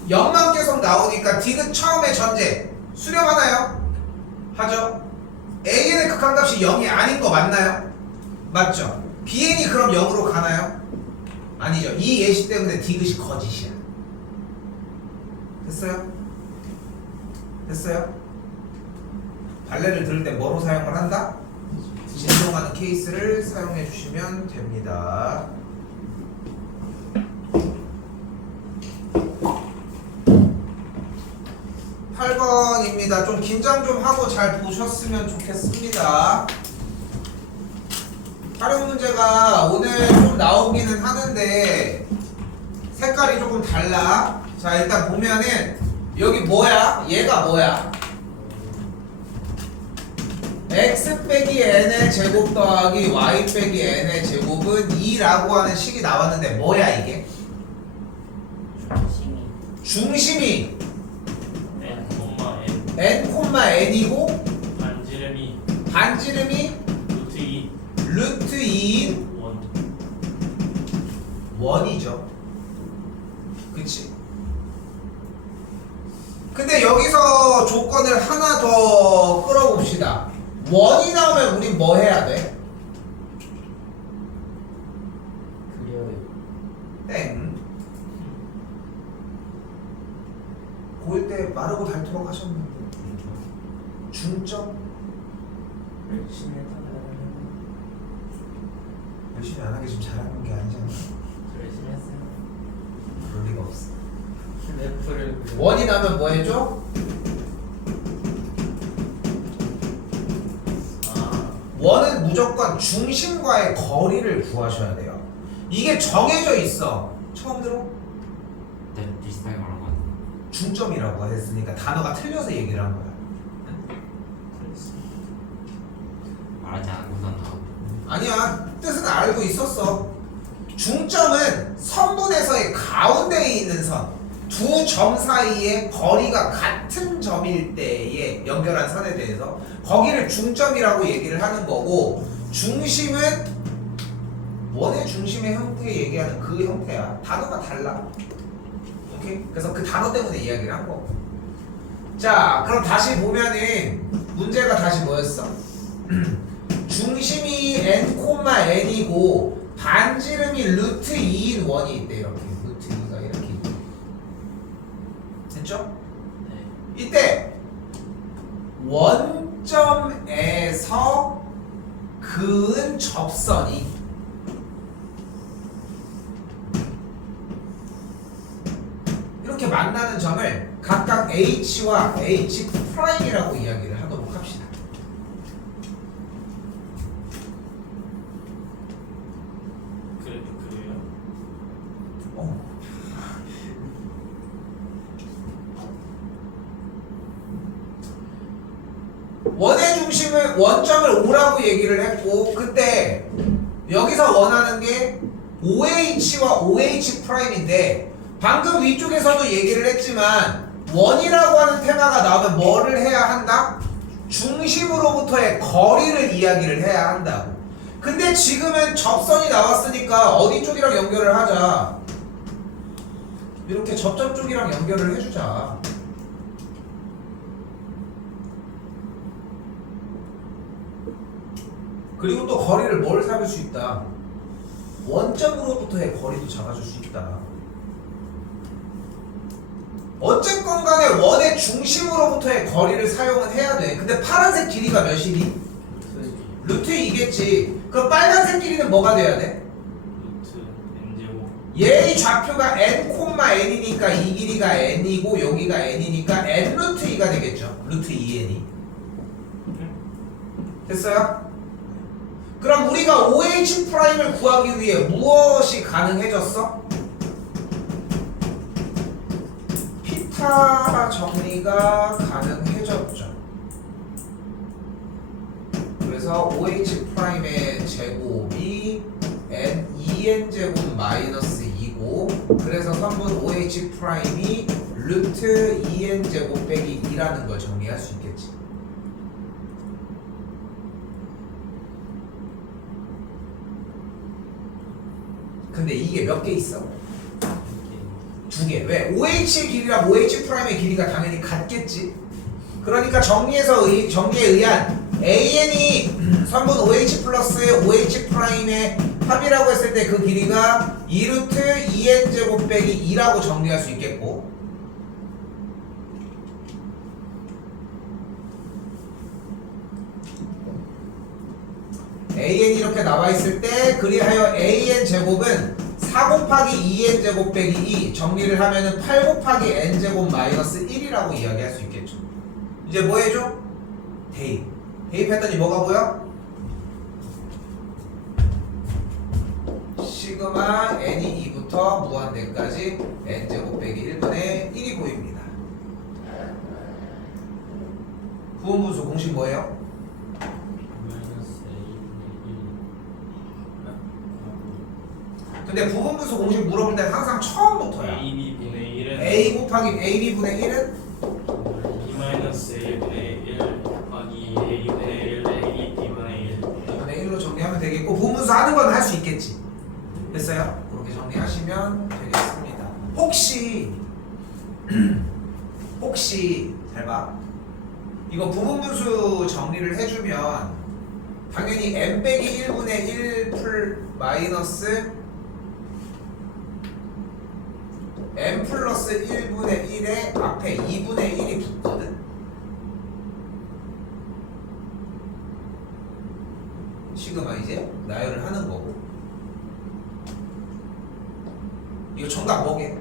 0만 계속 나오니까 디귿 처음에 전제 수렴하나요? 하죠? AN의 극한값이 0이 아닌 거 맞나요? 맞죠? BN이 그럼 0으로 가나요? 아니죠. 이 예시 때문에 디귿이 거짓이야. 됐어요? 됐어요? 발레를 들을 때 뭐로 사용을 한다? 진동하는 케이스를 사용해 주시면 됩니다. 팔 번입니다. 좀 긴장 좀 하고 잘 보셨으면 좋겠습니다. 활용 문제가 오늘 좀 나오기는 하는데 색깔이 조금 달라. 자, 일단 보면은 여기 뭐야? 얘가 뭐야? x 빼기 n의 제곱 더하기 y 빼기 n의 제곱은 2라고 하는 식이 나왔는데 뭐야 이게? 심이 중심이 n, n이고 반지름이 반지름이 루트 2 루트 2인 1 원이죠. 그치? 근데 여기서 조건을 하나 더 끌어봅시다. 원이 나오면 우린 뭐 해야 돼? 그려요. 땡. 고일 때 마르고 닳도록 하셨는데 중점? 열심히 했다가 열심히 안 하게 좀 잘하는 게 아니잖아. 열심히 했어요. 그럴 리가 없어. 래프를 원이 나면 뭐 해줘? 원은 무조건 중심과의 거리를 구하셔야 돼요. 이게 정해져 있어. 처음 들어? 네, 비슷하게 말한 것 같아요. 중점이라고 했으니까 단어가 틀려서 얘기를 한 거야. 말하지 않고선 나와. 아니야. 뜻은 알고 있었어. 중점은 선분에서의 가운데에 있는 선. 두 점 사이의 거리가 같은 점일 때에 연결한 선에 대해서 거기를 중점이라고 얘기를 하는 거고, 중심은 원의 중심의 형태 얘기하는 그 형태야. 단어가 달라. 오케이? 그래서 그 단어 때문에 이야기를 한 거고. 자, 그럼 다시 보면은 문제가 다시 뭐였어? 중심이 n,n이고 반지름이 루트 2인 원이 있대. 이렇게 루트 2가 이렇게 있대. 됐죠? 네. 이때 원점에서 그은 접선이 이렇게 만나는 점을 각각 H와 H'이라고 이야기를 하도록 합시다. 그래요? 어. 원의 중심을 원점을 5라고 얘기를 했고, 그때 여기서 원하는 게 OH와 OH'인데 방금 위쪽에서도 얘기를 했지만 원이라고 하는 테마가 나오면 뭐를 해야 한다? 중심으로부터의 거리를 이야기를 해야 한다고. 근데 지금은 접선이 나왔으니까 어디 쪽이랑 연결을 하자. 이렇게 접점 쪽이랑 연결을 해주자. 그리고 또 거리를 뭘 잡을 수 있다? 원점으로부터의 거리도 잡아줄 수 있다. 어쨌건 간에 원의 중심으로부터의 거리를 사용은 해야 돼. 근데 파란색 길이가 몇이니? 루트 2겠지. 그럼 빨간색 길이는 뭐가 돼야 돼? 루트 n제곱 얘의 좌표가 n,n이니까 이 길이가 n이고 여기가 n이니까 n 루트 2가 되겠죠. 루트 2n이. 됐어요? 그럼 우리가 OH'을 구하기 위해 무엇이 가능해졌어? 피타 정리가 가능해졌죠. 그래서 OH'의 제곱이 n2n 제곱 마이너스 2고, 그래서 선분 OH'이 루트 2n 제곱 빼기 2라는 걸 정리할 수 있겠지. 근데 이게 몇 개 있어? 두 개. 왜? OH의 길이랑 OH'의 길이가 당연히 같겠지. 그러니까 정리에 의한 AN이 선분 OH 플러스 OH'의 합이라고 했을 때 그 길이가 2루트 2n 제곱 빼기 2라고 정리할 수 있겠고, AN 이렇게 나와 있을 때 그리하여 AN 제곱은 4 곱하기 2N 제곱 빼기 2 정리를 하면은 8 곱하기 N 제곱 마이너스 1이라고 이야기할 수 있겠죠. 이제 뭐 해줘? 대입. 대입했더니 뭐가 보여? 시그마 n이 2부터 무한대까지 n 제곱 빼기 1분의 1이 보입니다. 부분분수 공식 뭐예요? 마이너스 근데 부분분수 공식 물어볼 때는 항상 처음부터야. AB분의 1은 a 곱하기 ab분의 1은 2-A분의 1 곱하기 A분의 1 AB분의 1 2분의 1로 정리하면 되겠고 부분분수 하는 건 할 수 있겠지. 됐어요? 그렇게 정리하시면 되겠습니다. 혹시 잘 봐. 이거 부분분수 정리를 해주면 당연히 n 빼기 1분의 1 풀 마이너스 n 플러스 1분의 1에 앞에 2분의 1이 붙거든. 시그마 이제 나열을 하는 거고. 이거 정답 뭐게?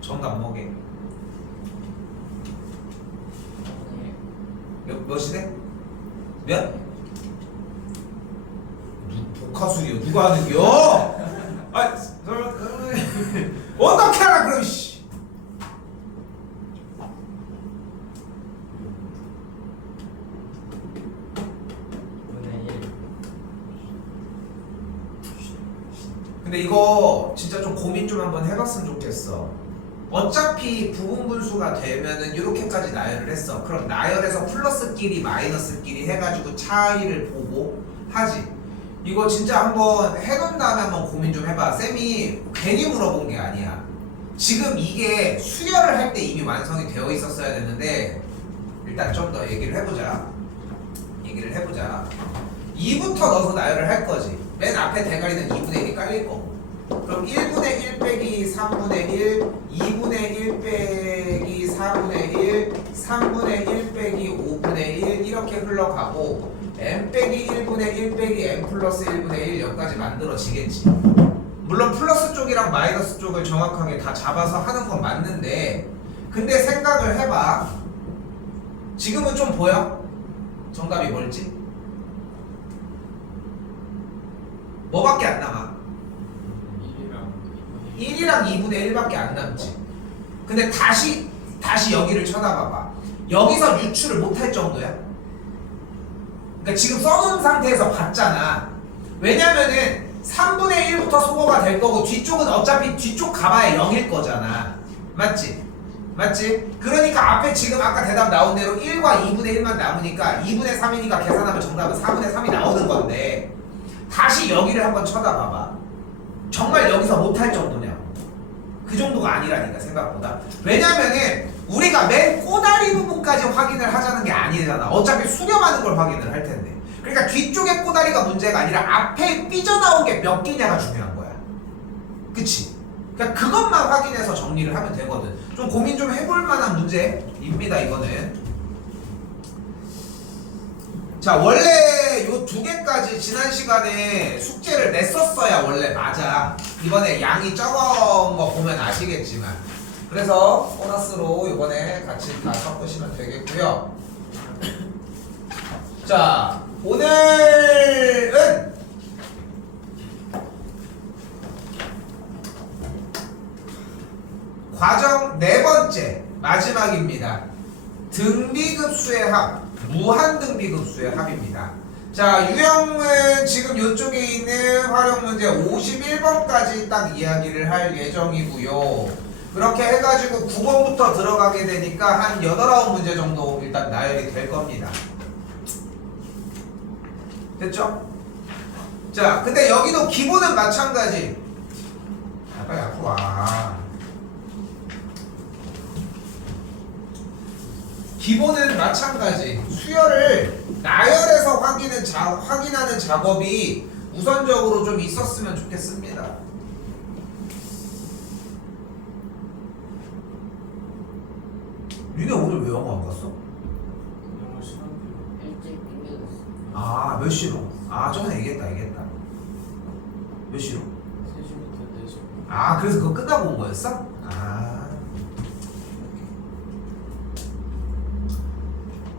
정답 뭐게? 몇이래? 몇? 복화술이요. 누가 하는겨? 아, 어떻게 하라 그럼 씨. 분의 1. 근데 이거 진짜 좀 고민 좀 한번 해봤으면 좋겠어. 어차피 부분분수가 되면은 이렇게까지 나열을 했어. 그럼 나열에서 플러스끼리 마이너스끼리 해가지고 차이를 보고 하지. 이거 진짜 한번 해놓은 다음에 한번 고민 좀 해봐. 쌤이 괜히 물어본 게 아니야. 지금 이게 수열을 할 때 이미 완성이 되어 있었어야 됐는데 일단 좀 더 얘기를 해보자. 2부터 넣어서 나열을 할 거지. 맨 앞에 대가리는 2분의 1이 깔릴 거고. 그럼 1분의 1 빼기 3분의 1, 2분의 1 빼기 4분의 1, 3분의 1 빼기 5분의 1 이렇게 흘러가고 n 빼기 1분의 1 빼기 n 플러스 1분의 1 여기까지 만들어지겠지. 물론 플러스 쪽이랑 마이너스 쪽을 정확하게 다 잡아서 하는 건 맞는데 근데 생각을 해봐. 지금은 좀 보여? 정답이 뭘지? 뭐밖에 안 남아? 1이랑 2분의 1밖에 안 남지. 근데 다시 여기를 쳐다봐봐. 여기서 유출을 못할 정도야. 그러니까 지금 써놓은 상태에서 봤잖아. 왜냐면은 3분의 1부터 소거가 될 거고 뒤쪽은 어차피 뒤쪽 가봐야 0일 거잖아. 맞지? 그러니까 앞에 지금 아까 대답 나온 대로 1과 2분의 1만 남으니까 2분의 3이니까 계산하면 정답은 4분의 3이 나오는 건데 다시 여기를 한번 쳐다봐봐. 정말 여기서 못할 정도냐고. 그 정도가 아니라니까 생각보다. 왜냐면은 우리가 맨 꼬다리 부분까지 확인을 하자는 게 아니잖아. 어차피 수렴하는 걸 확인을 할 텐데. 그러니까 뒤쪽의 꼬다리가 문제가 아니라 앞에 삐져나온 게 몇 개냐가 중요한 거야. 그치? 그러니까 그것만 확인해서 정리를 하면 되거든. 좀 고민 좀 해볼 만한 문제입니다 이거는. 자, 원래 요 두 개까지 지난 시간에 숙제를 냈었어야 원래 맞아. 이번에 양이 적은 거 보면 아시겠지만. 그래서 보너스로 이번에 같이 다 섞으시면 되겠고요. 자, 오늘은 과정 4번째 마지막입니다. 등비급수의 합, 무한등비급수의 합입니다. 자, 유형은 지금 이쪽에 있는 활용 문제 51번까지 딱 이야기를 할 예정이고요. 그렇게 해가지고 9번부터 들어가게 되니까 한 8, 9문제 정도 일단 나열이 될 겁니다. 됐죠? 자, 근데 여기도 기본은 마찬가지. 빨리 앞으로 와. 기본은 마찬가지. 수열을 나열해서 확인하는 작업이 우선적으로 좀 있었으면 좋겠습니다. 니네 오늘 왜 영어 안 갔어? 영어 시간표. 일찍 땡겨졌어. 아, 몇 시로? 아, 저번에 얘기했다. 몇 시로? 3시부터 4시. 아, 그래서 그거 끝나고 온 거였어? 아.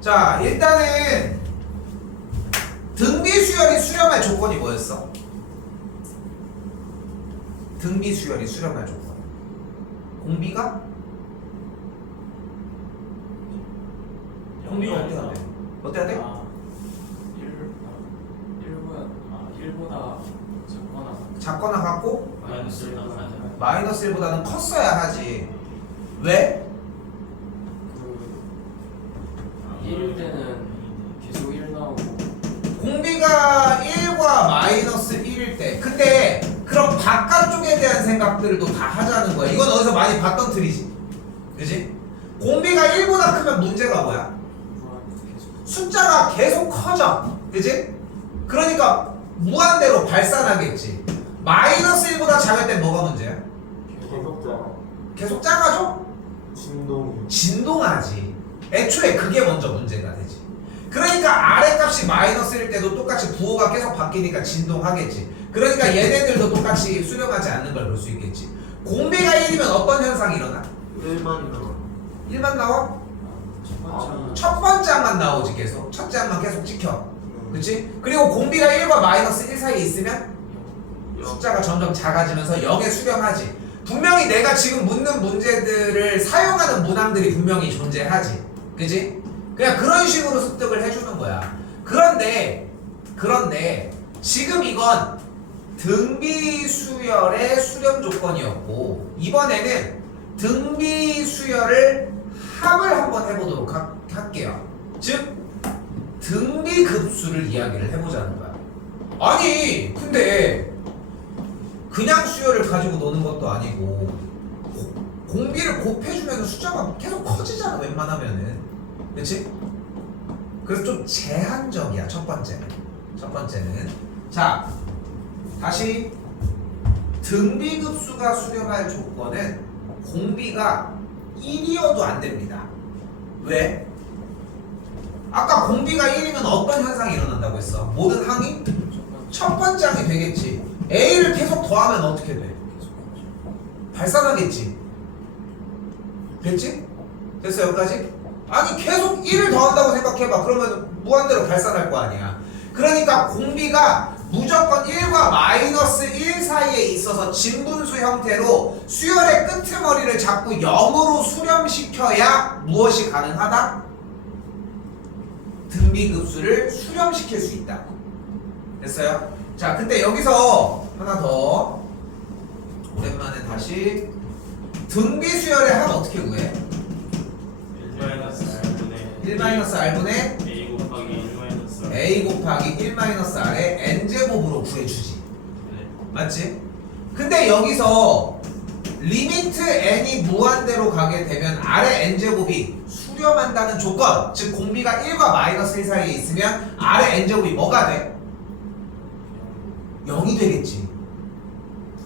자, 일단은 등비 수열이 수렴할 조건이 뭐였어? 등비 수열이 수렴할 조건. 공비가? 공비가 어때야 돼? 어때야 돼? 아, 1보다 작거나 작거나 같고 마이너스 1보다 가자. 마이너스 1보다는 컸어야 하지. 왜? 그 1일 때는 계속 1 나오고 공비가 1과 마이너스 1일 때 근데 그럼 바깥쪽에 대한 생각들도 다 하자는 거야. 이건 어디서 많이 봤던 틀이지. 그지? 공비가 1보다 크면 문제가 뭐야? 무한 계속 숫자가 계속 커져. 그지? 그러니까 무한대로 발산하겠지. 마이너스 1보다 작을 때 뭐가 문제야? 계속 작아져? 진동하지. 애초에 그게 먼저 문제가 되지. 그러니까 아래 값이 마이너스일 때도 똑같이 부호가 계속 바뀌니까 진동하겠지. 그러니까 얘네들도 똑같이 수렴하지 않는 걸 볼 수 있겠지. 공비가 1이면 어떤 현상이 일어나? 1만 나와? 첫 번째 항만 나오지 계속. 첫째 항만 계속 찍혀. 그치? 그리고 공비가 1과 마이너스 1 사이에 있으면 숫자가 점점 작아지면서 0에 수렴하지. 분명히 내가 지금 묻는 문제들을 사용하는 문항들이 분명히 존재하지. 그지? 그냥 그런 식으로 습득을 해주는 거야. 그런데 지금 이건 등비 수열의 수렴 조건이었고 이번에는 등비 수열을 합을 한번 해보도록 할게요. 즉 등비 급수를 이야기를 해보자는 거야. 아니 근데 그냥 수열을 가지고 노는 것도 아니고 공비를 곱해주면 숫자가 계속 커지잖아 웬만하면은. 그치? 그래서 좀 제한적이야 첫 번째는. 자 다시 등비급수가 수렴할 조건은 공비가 1이어도 안 됩니다. 왜? 아까 공비가 1이면 어떤 현상이 일어난다고 했어? 모든 항이 첫 번째 항이 되겠지. A를 계속 더하면 어떻게 돼? 발산하겠지. 됐지? 됐어 여기까지? 아니 계속 1을 더한다고 생각해봐. 그러면 무한대로 발산할 거 아니야. 그러니까 공비가 무조건 1과 마이너스 1 사이에 있어서 진분수 형태로 수열의 끄트머리를 자꾸 0으로 수렴시켜야 무엇이 가능하다? 등비급수를 수렴시킬 수 있다. 됐어요? 자, 근데 여기서 하나 더 오랜만에 다시 등비수열의 합 어떻게 구해? 1-r분의 A 곱하기 a 곱하기 1-r의 n제곱으로 구해주지. 맞지? 근데 여기서 리미트 n이 무한대로 가게 되면 r의 n제곱이 수렴한다는 조건, 즉 공비가 1과 마이너스 1 사이에 있으면 r의 n제곱이 뭐가 돼? 0이 되겠지.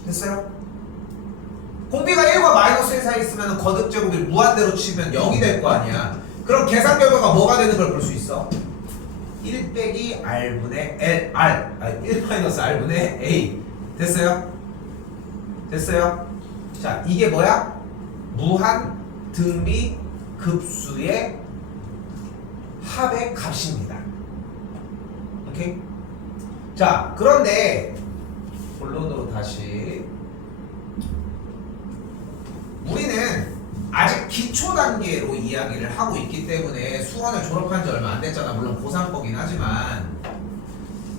됐어요? 공비가 1과 마이너스 1 사이에 있으면 거듭제곱이 무한대로 치면 0이 될 거 아니야. 그럼 계산 결과가 뭐가 되는 걸 볼 수 있어? 1 빼기 r분의 L, 1-r분의 A. 됐어요? 됐어요? 자, 이게 뭐야? 무한 등비 급수의 합의 값입니다. 오케이? 자, 그런데 본론으로 다시 우리는 아직 기초 단계로 이야기를 하고 있기 때문에 수원을 졸업한 지 얼마 안 됐잖아. 물론 고3 거긴 하지만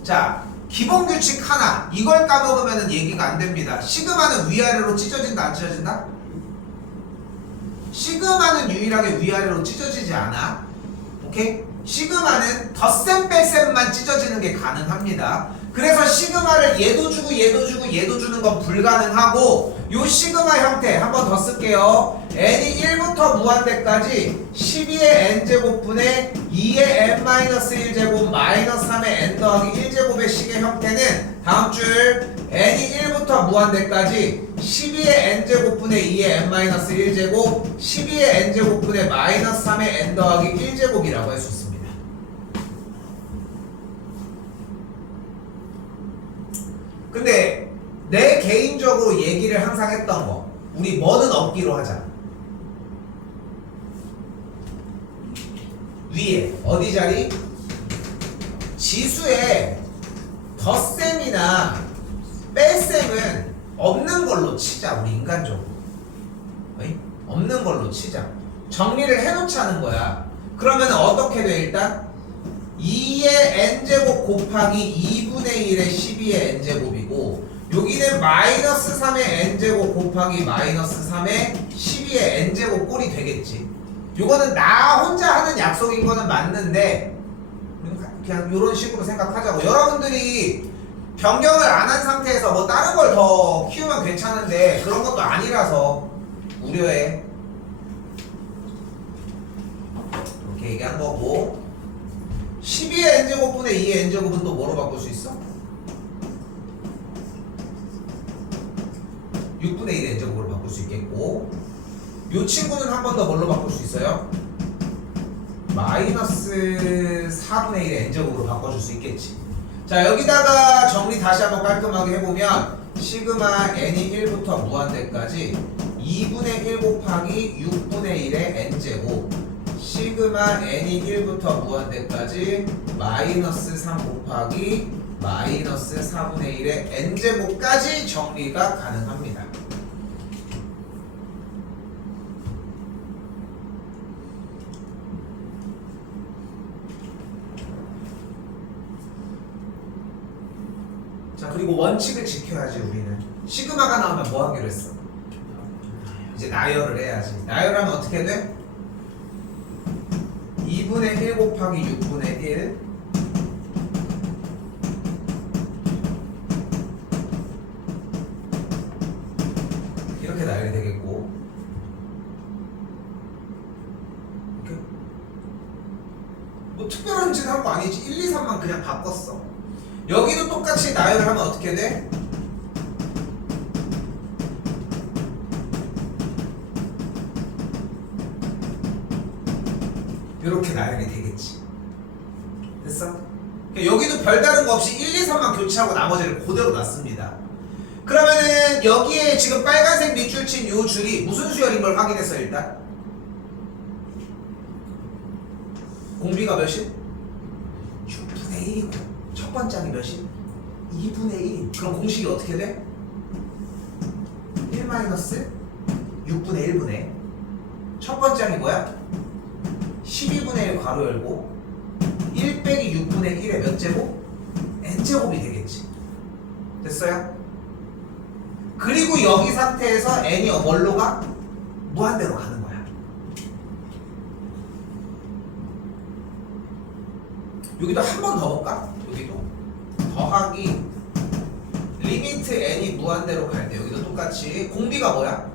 자, 기본 규칙 하나 이걸 까먹으면 얘기가 안 됩니다. 시그마는 위아래로 찢어진다 안 찢어진다? 시그마는 유일하게 위아래로 찢어지지 않아. 오케이? 시그마는 덧셈 뺄셈만 찢어지는 게 가능합니다. 그래서 시그마를 얘도 주고 얘도 주고 얘도 주는 건 불가능하고 요 시그마 형태 한 번 더 쓸게요. n이 1부터 무한대까지 12의 n제곱분의 2의 n-1제곱 마이너스 3의 n 더하기 1제곱의 식의 형태는 다음 줄 n이 1부터 무한대까지 12의 n제곱분의 2의 n-1제곱 12의 n제곱분의 마이너스 3의 n 더하기 1제곱이라고 할 수 있습니다. 근데 내 개인적으로 얘기를 항상 했던 거 우리 뭐는 없기로 하자. 위에 어디 자리? 지수에 덧셈이나 뺄셈은 없는 걸로 치자. 우리 인간적으로 어이? 없는 걸로 치자. 정리를 해놓자는 거야. 그러면 어떻게 돼? 일단 2의 n제곱 곱하기 2분의 1의 12의 n제곱이고 여기는 마이너스 3의 n제곱 곱하기 마이너스 3의 12의 n제곱 꼴이 되겠지. 요거는 나 혼자 하는 약속인 거는 맞는데 그냥 이런 식으로 생각하자고. 여러분들이 변경을 안 한 상태에서 뭐 다른 걸 더 키우면 괜찮은데 그런 것도 아니라서 우려해. 이렇게 얘기한 거고 12의 n제곱분의 2의 n제곱은 또 뭐로 바꿀 수 있어? 6분의 1의 n제곱으로 바꿀 수 있겠고 요 친구는 한 번 더 뭘로 바꿀 수 있어요? 마이너스 4분의 1의 n제곱으로 바꿔줄 수 있겠지. 자 여기다가 정리 다시 한번 깔끔하게 해보면 시그마 n이 1부터 무한대까지 2분의 1 곱하기 6분의 1의 n제곱 시그마 n이 1부터 무한대까지 마이너스 3 곱하기 마이너스 4분의 1의 n제곱까지 정리가 가능합니다. 자 그리고 원칙을 지켜야지. 우리는 시그마가 나오면 뭐 하기로 했어? 이제 나열을 해야지. 나열하면 어떻게 돼? 2분의 1 곱하기 6분의 1 이렇게 나열이 되겠고 이렇게 뭐 특별한 짓 한 거 아니지. 1, 2, 3만 그냥 바꿨어. 여기도 똑같이 나열을 하면 어떻게 돼? 이렇게 나열이 되겠지. 됐어? 여기도 별다른 거 없이 1, 2, 3만 교체하고 나머지를 그대로 놨습니다. 그러면은 여기에 지금 빨간색 밑줄 친 요 줄이 무슨 수열인 걸 확인했어. 일단 공비가 몇이? 6분의 1이고 첫 번째 항이 몇이? 2분의 1. 그럼 공식이 어떻게 돼? 1 마이너스 6분의 1분의 첫 번째 항이 뭐야? 12분의 1 괄호 열고 1 빼기 6분의 1의 몇 제곱? n제곱이 되겠지. 됐어요? 그리고 여기 상태에서 n이 뭘로 가? 무한대로 가는 거야. 여기도 한 번 더 볼까? 여기도 더하기 리미트 n이 무한대로 갈 때 여기도 똑같이 공비가 뭐야?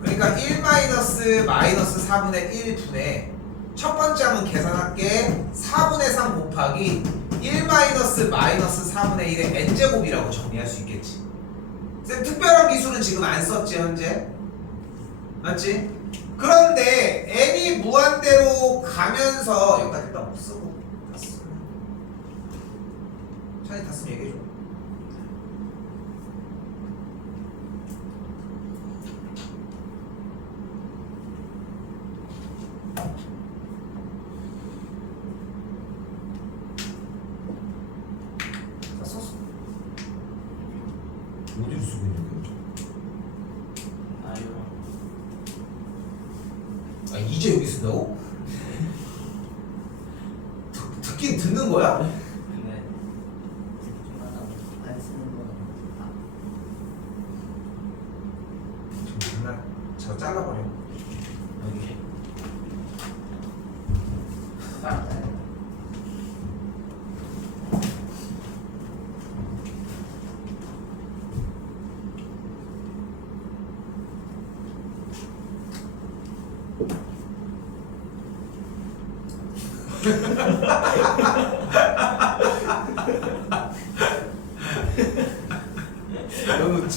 그러니까 1 마이너스 4분의 1분의 첫 번째 항은 계산할게 4분의 3 곱하기 1 마이너스 4분의 1의 n제곱이라고 정리할 수 있겠지. 쌤 특별한 기술은 지금 안 썼지 현재? 맞지? 그런데 n이 무한대로 가면서 여기까지 일단 못 쓰고 다 쓰고 찬이 다 쓰면 얘기해줘. 다 썼어. 어디로 쓰고 있는 거야? 아 이제 여기 쓴다고? 듣긴 듣는 거야? 근데 안 쓰는 거는 정말 저거 잘라버려. 여기 딱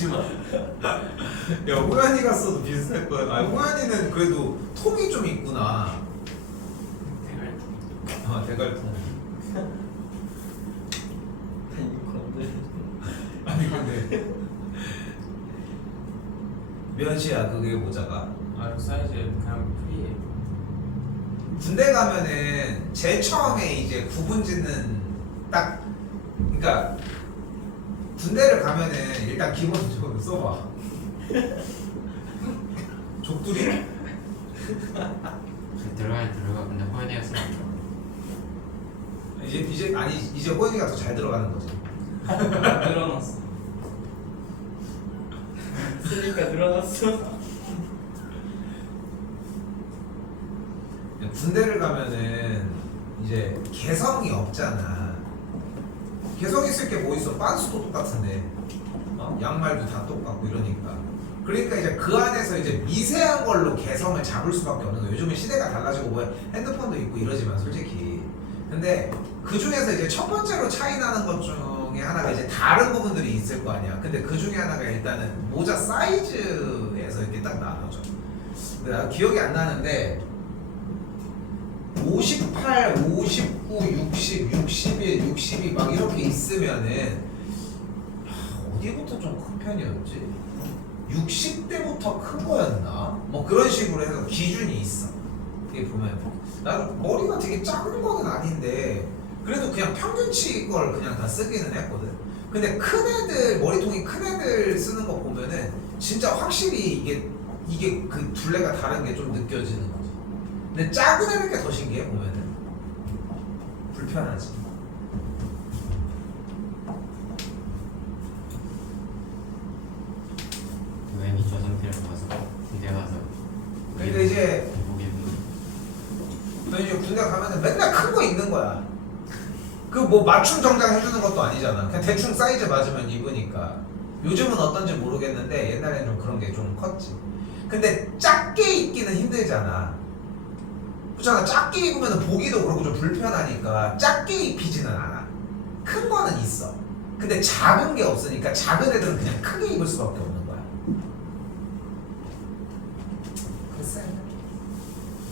하지마. 야 호연이가 써도 비슷할 거야. 아 호연이는 그래도 통이 좀 있구나. 아 대갈통. 아니 근데 몇이야 그게 모자가? 아 사이즈 그냥 프리해. 군대 가면은 제일 처음에 이제 구분 짓는 딱 그러니까 군대를 가면은 일단 기본적으로 써봐. 족두리? 들어가야 들어가. 근데 호연이가 쓰면 안 들어가. 이제 아니 이제 호연이가 더 잘 들어가는 거지. 늘어났어. 쓰니까 늘어났어. 군대를 가면은 이제 개성이 없잖아. 개성 있을 게 뭐 있어? 빤스도 똑같은데, 양말도 다 똑같고 이러니까. 그러니까 이제 그 안에서 이제 미세한 걸로 개성을 잡을 수밖에 없는 거야. 요즘은 시대가 달라지고 뭐 핸드폰도 있고 이러지만 솔직히. 근데 그 중에서 이제 첫 번째로 차이 나는 것 중에 하나가 이제 다른 부분들이 있을 거 아니야. 근데 그 중에 하나가 일단은 모자 사이즈에서 이렇게 딱 나눠져. 근데 나 기억이 안 나는데 58, 59, 60, 61, 62 막 이렇게 있으면은 어디부터 좀 큰 편이었지? 60대부터 큰 거였나? 뭐 그런 식으로 해서 기준이 있어. 이게 보면 나는 머리가 되게 작은 거는 아닌데 그래도 그냥 평균치 걸 그냥 다 쓰기는 했거든. 근데 큰 애들 머리통이 큰 애들 쓰는 거 보면은 진짜 확실히 이게 그 둘레가 다른 게 좀 느껴지는 거지. 근데 작은 애들 게 더 신기해 보면은 불편하지. 호연이 저 상태로 가서 군대 가서. 근데 이제 보기 너 이제 군대 가면은 맨날 큰 거 입는 거야. 그 뭐 맞춤 정장 해주는 것도 아니잖아. 그냥 대충 사이즈 맞으면 입으니까. 요즘은 어떤지 모르겠는데 옛날에는 좀 그런 게 좀 컸지. 근데 작게 입기는 힘들잖아. 그렇잖아. 작게 입으면 보기도 그렇고 좀 불편하니까 작게 입히지는 않아. 큰 거는 있어. 근데 작은 게 없으니까 작은 애들은 그냥 크게 입을 수밖에 없는 거야. 글쎄.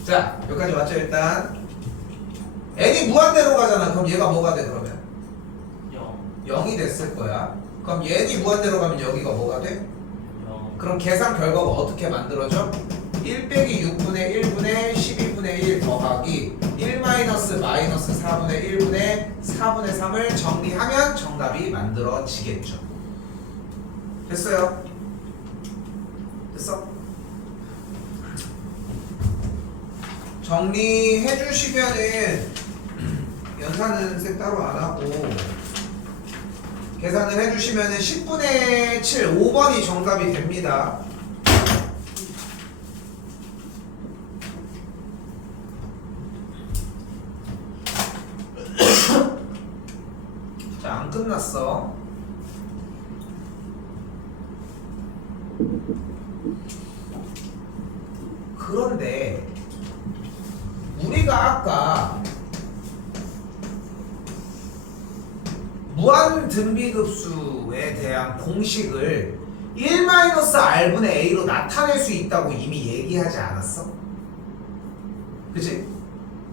자, 여기까지 왔죠 일단. n이 무한대로 가잖아. 그럼 얘가 뭐가 돼 그러면? 0. 0이 됐을 거야. 그럼 n이 무한대로 가면 여기가 뭐가 돼? 0. 그럼 계산 결과가 어떻게 만들어져? 1 빼기 6분의 1분의 12분의 1 더하기 1 마이너스 4분의 1분의 4분의 3을 정리하면 정답이 만들어지겠죠. 됐어요? 됐어? 정리해 주시면은 연산은 색 따로 안 하고 계산을 해 주시면은 10분의 7 5번이 정답이 됩니다. 자, 안 끝났어. 그런데 우리가 아까 무한 등비급수에 대한 공식을 1-r분의 a로 나타낼 수 있다고 이미 얘기하지 않았어? 그치?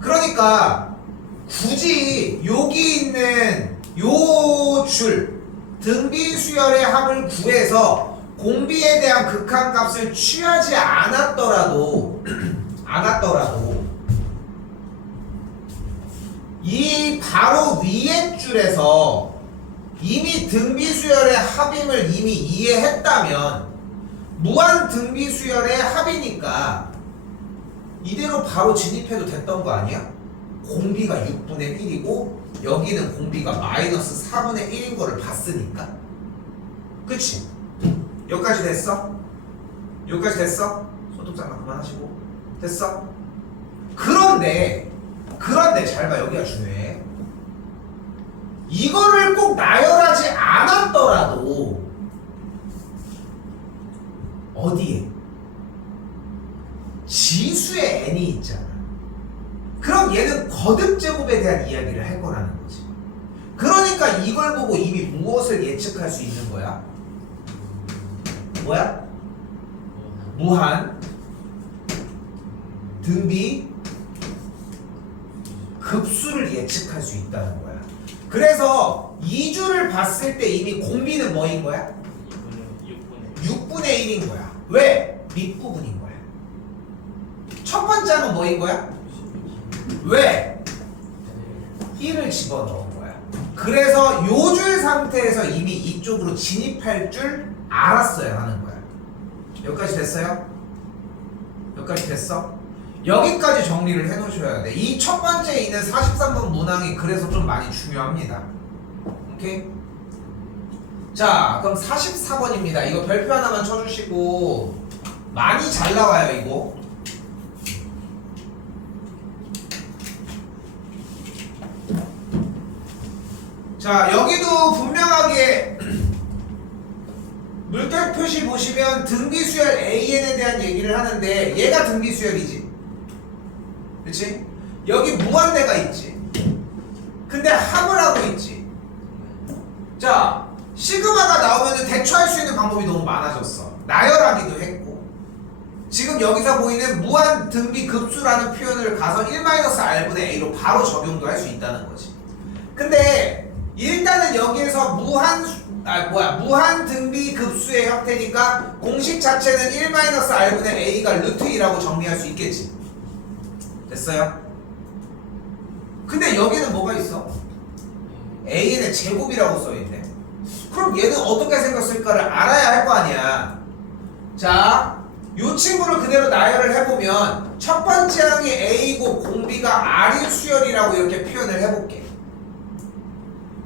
그러니까 굳이 여기 있는 요 줄 등비수열의 합을 구해서 공비에 대한 극한값을 취하지 않았더라도 이 바로 위에 줄에서 이미 등비수열의 합임을 이미 이해했다면 무한 등비수열의 합이니까 이대로 바로 진입해도 됐던 거 아니야? 공비가 6분의 1이고 여기는 공비가 마이너스 4분의 1인 거를 봤으니까. 그치? 여기까지 됐어? 여기까지 됐어? 손톱장난 그만하시고 됐어? 그런데 잘 봐. 여기가 중요해. 이거를 꼭 나열하지 않았더라도 어디에? 지수의 n이 있잖아. 그럼 얘는 거듭제곱에 대한 이야기를 할 거라는 거지. 그러니까 이걸 보고 이미 무엇을 예측할 수 있는 거야? 뭐야? 무한 등비 급수를 예측할 수 있다는 거야. 그래서 2주를 봤을 때 이미 공비는 뭐인 거야? 6분의 1인 거야. 왜? 밑부분인 거야. 첫 번째 항은 뭐인 거야? 왜? 1을 집어넣은 거야. 그래서 요 줄 상태에서 이미 이쪽으로 진입할 줄 알았어야 하는 거야. 여기까지 됐어요? 여기까지 됐어? 여기까지 정리를 해 놓으셔야 돼. 이 첫 번째에 있는 43번 문항이 그래서 좀 많이 중요합니다. 오케이? 자, 그럼 44번입니다. 이거 별표 하나만 쳐주시고 많이 잘 나와요, 이거. 자, 여기도 분명하게 물결 표시 보시면 등비수열 AN에 대한 얘기를 하는데 얘가 등비수열이지. 그치? 여기 무한대가 있지. 근데 합을 하고 있지. 자, 시그마가 나오면 대처할 수 있는 방법이 너무 많아졌어. 나열하기도 했고. 지금 여기서 보이는 무한 등비 급수라는 표현을 가서 1-R분의 A로 바로 적용도 할 수 있다는 거지. 근데 일단은 여기에서 무한 등비 급수의 형태니까 공식 자체는 1-R분의 A가 루트 2라고 정리할 수 있겠지. 됐어요? 근데 여기는 뭐가 있어? AN의 제곱이라고 써있네. 그럼 얘는 어떻게 생겼을까를 알아야 할 거 아니야. 자, 이 친구를 그대로 나열을 해보면 첫 번째 항이 A고 공비가 R인 수열이라고 이렇게 표현을 해볼게.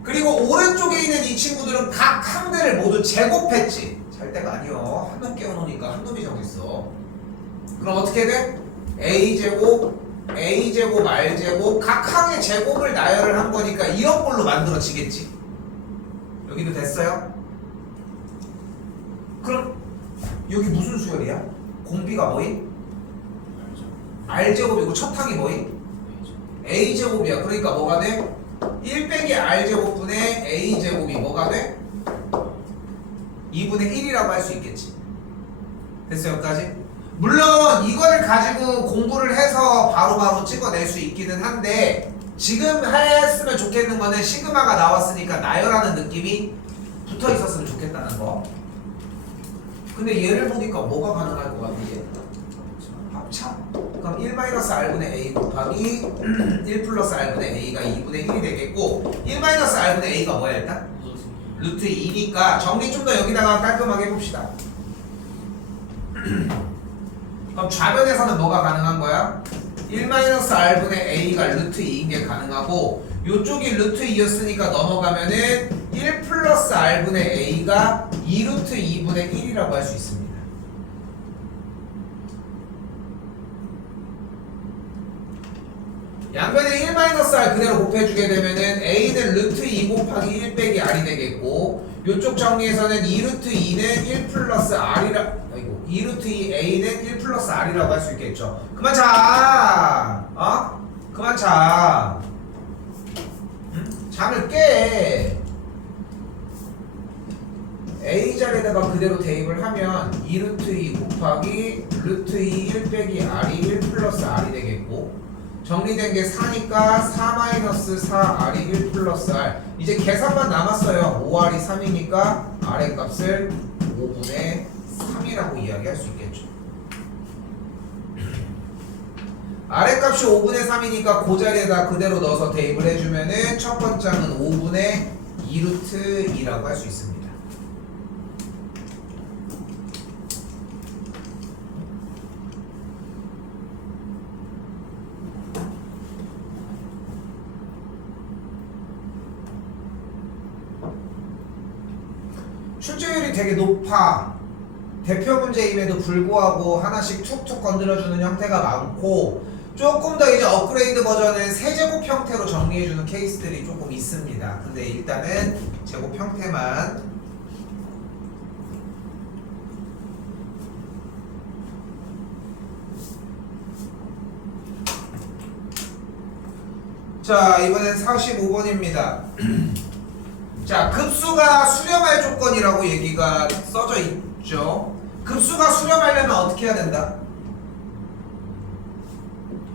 그리고 오른쪽에 있는 이 친구들은 각 항들을 모두 제곱했지. 잘 때가 아니요. 한 놈 깨워놓으니까 한 놈이 정했어. 그럼 어떻게 돼? A제곱, A제곱, R제곱 각 항의 제곱을 나열을 한 거니까 이런 걸로 만들어지겠지. 여기도 됐어요? 그럼 여기 무슨 수열이야? 공비가 뭐임? R제곱이고 첫 항이 뭐임? A제곱이야. 그러니까 뭐가 돼? 1 빼기 R제곱분의 A제곱이 뭐가 돼? 2분의 1이라고 할 수 있겠지. 됐어요? 여기까지? 물론 이거를 가지고 공부를 해서 바로바로 찍어낼 수 있기는 한데 지금 했으면 좋겠는 거는 시그마가 나왔으니까 나열하는 느낌이 붙어 있었으면 좋겠다는 거. 근데 얘를 보니까 뭐가 가능할 것 같아? 얘? 합참. 그럼 1-R분의 A 곱하기 1 플러스 R분의 A가 2분의 1이 되겠고 1-R분의 A가 뭐야 일단? 루트 2니까 정리 좀 더 여기다가 깔끔하게 해봅시다. 그럼 좌변에서는 뭐가 가능한 거야? 1-R분의 A가 루트 2인 게 가능하고 요쪽이 루트 2였으니까 넘어가면은 1 플러스 R분의 A가 2루트 2분의 1이라고 할 수 있습니다. 양변에 1-R 그대로 곱해주게 되면은 A는 루트 2 곱하기 1 빼기 R이 되겠고 요쪽 정리에서는 2루트 2는 1 플러스 R이라 아이고 2루트 2 A는 1 플러스 R이라고 할 수 있겠죠. 그만 자! 그만 자! 응? 잠을 깨! A 자리에다가 그대로 대입을 하면 2루트 2 곱하기 루트 2 1 빼기 R이 1 플러스 R이 되겠고 정리된 게 4니까 4-4R이 1 플러스 R. 이제 계산만 남았어요. 5R이 3이니까 R의 값을 5분의 3이라고 이야기할 수 있겠죠. R의 값이 5분의 3이니까 그 자리에다 그대로 넣어서 대입을 해주면은 첫 번째는 5분의 2루트 2라고 할 수 있습니다. 출제율이 되게 높아. 대표 문제임에도 불구하고 하나씩 툭툭 건드려주는 형태가 많고 조금 더 이제 업그레이드 버전은 세제곱 형태로 정리해주는 케이스들이 조금 있습니다. 근데 일단은 제곱 형태만 자 이번엔 45번입니다. 자 급수가 수렴할 조건이라고 얘기가 써져 됐죠? 급수가 수렴하려면 어떻게 해야 된다?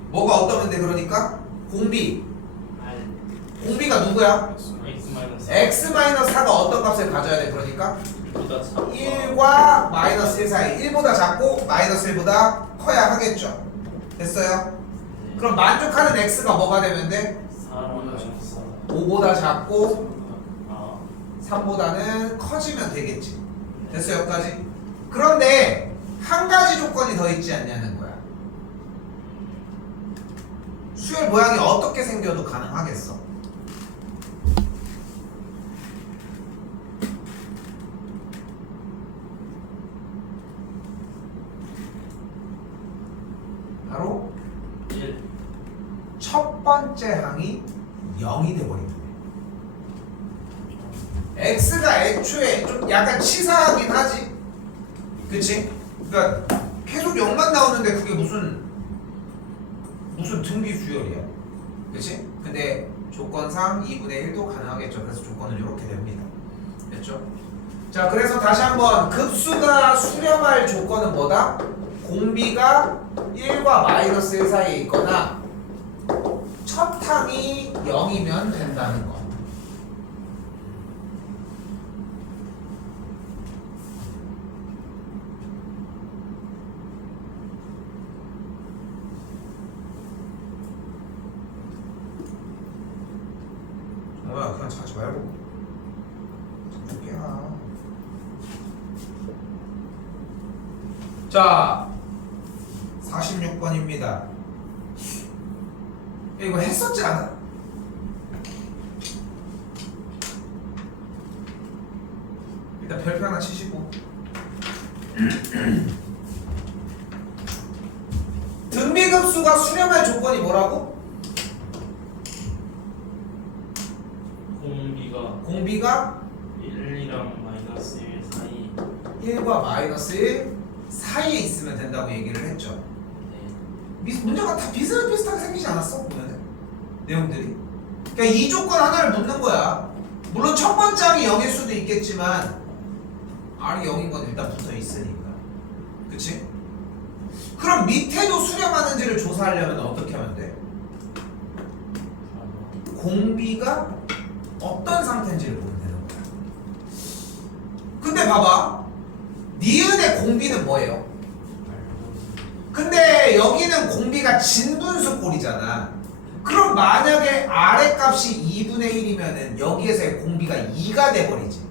뭐가 어떠면 돼 그러니까? 공비. 공비가 누구야? X 마이너스 x-4가 어떤 값을 가져야 돼 그러니까? 1보다 작고 1과 마이너스 1 사이 1보다 작고 마이너스 1보다 커야 하겠죠. 됐어요? 그럼 만족하는 x가 뭐가 되면 돼? 4보다 작고 5보다 작고 아 3보다는 커지면 되겠지. 됐어요 여기까지? 그런데 한 가지 조건이 더 있지 않냐는 거야. 수열 모양이 어떻게 생겨도 가능하겠어. 바로 1 첫 번째 항이 0이 돼버리는 거야. x가 애초에 좀 약간 치사하긴 하지. 그치? 그러니까 계속 0만 나오는데 그게 무슨 등비 수열이야. 그치? 근데 조건상 2분의 1도 가능하겠죠. 그래서 조건은 이렇게 됩니다. 됐죠? 자, 그래서 다시 한번 급수가 수렴할 조건은 뭐다? 공비가 1과 마이너스 1 사이에 있거나 첫 항이 0이면 된다는 거. 뭐야, 그냥 자지 말고 좀 깨라. 자, 46번입니다. 이거 했었지 않아? 일단 별표 하나 치시고. 등비급수가 수렴할 조건이 뭐라고? 공비가 1이랑 마이너스 1 사이 1과 마이너스 1 사이에 있으면 된다고 얘기를 했죠. 문제가 다 비슷비슷하게 생기지 않았어? 보면은 내용들이. 그러니까 이 조건 하나를 묻는 거야. 물론 첫 번째 항이 0일 수도 있겠지만 R이 0인 건 일단 붙어 있으니까. 그치? 그럼 밑에도 수렴하는지를 조사하려면 어떻게 하면 돼? 공비가 어떤 상태인지를 보면 되는 거야. 근데 봐봐. 니은의 공비는 뭐예요? 근데 여기는 공비가 진분수 꼴이잖아. 그럼 만약에 아래 값이 2분의 1이면은 여기에서의 공비가 2가 돼버리지.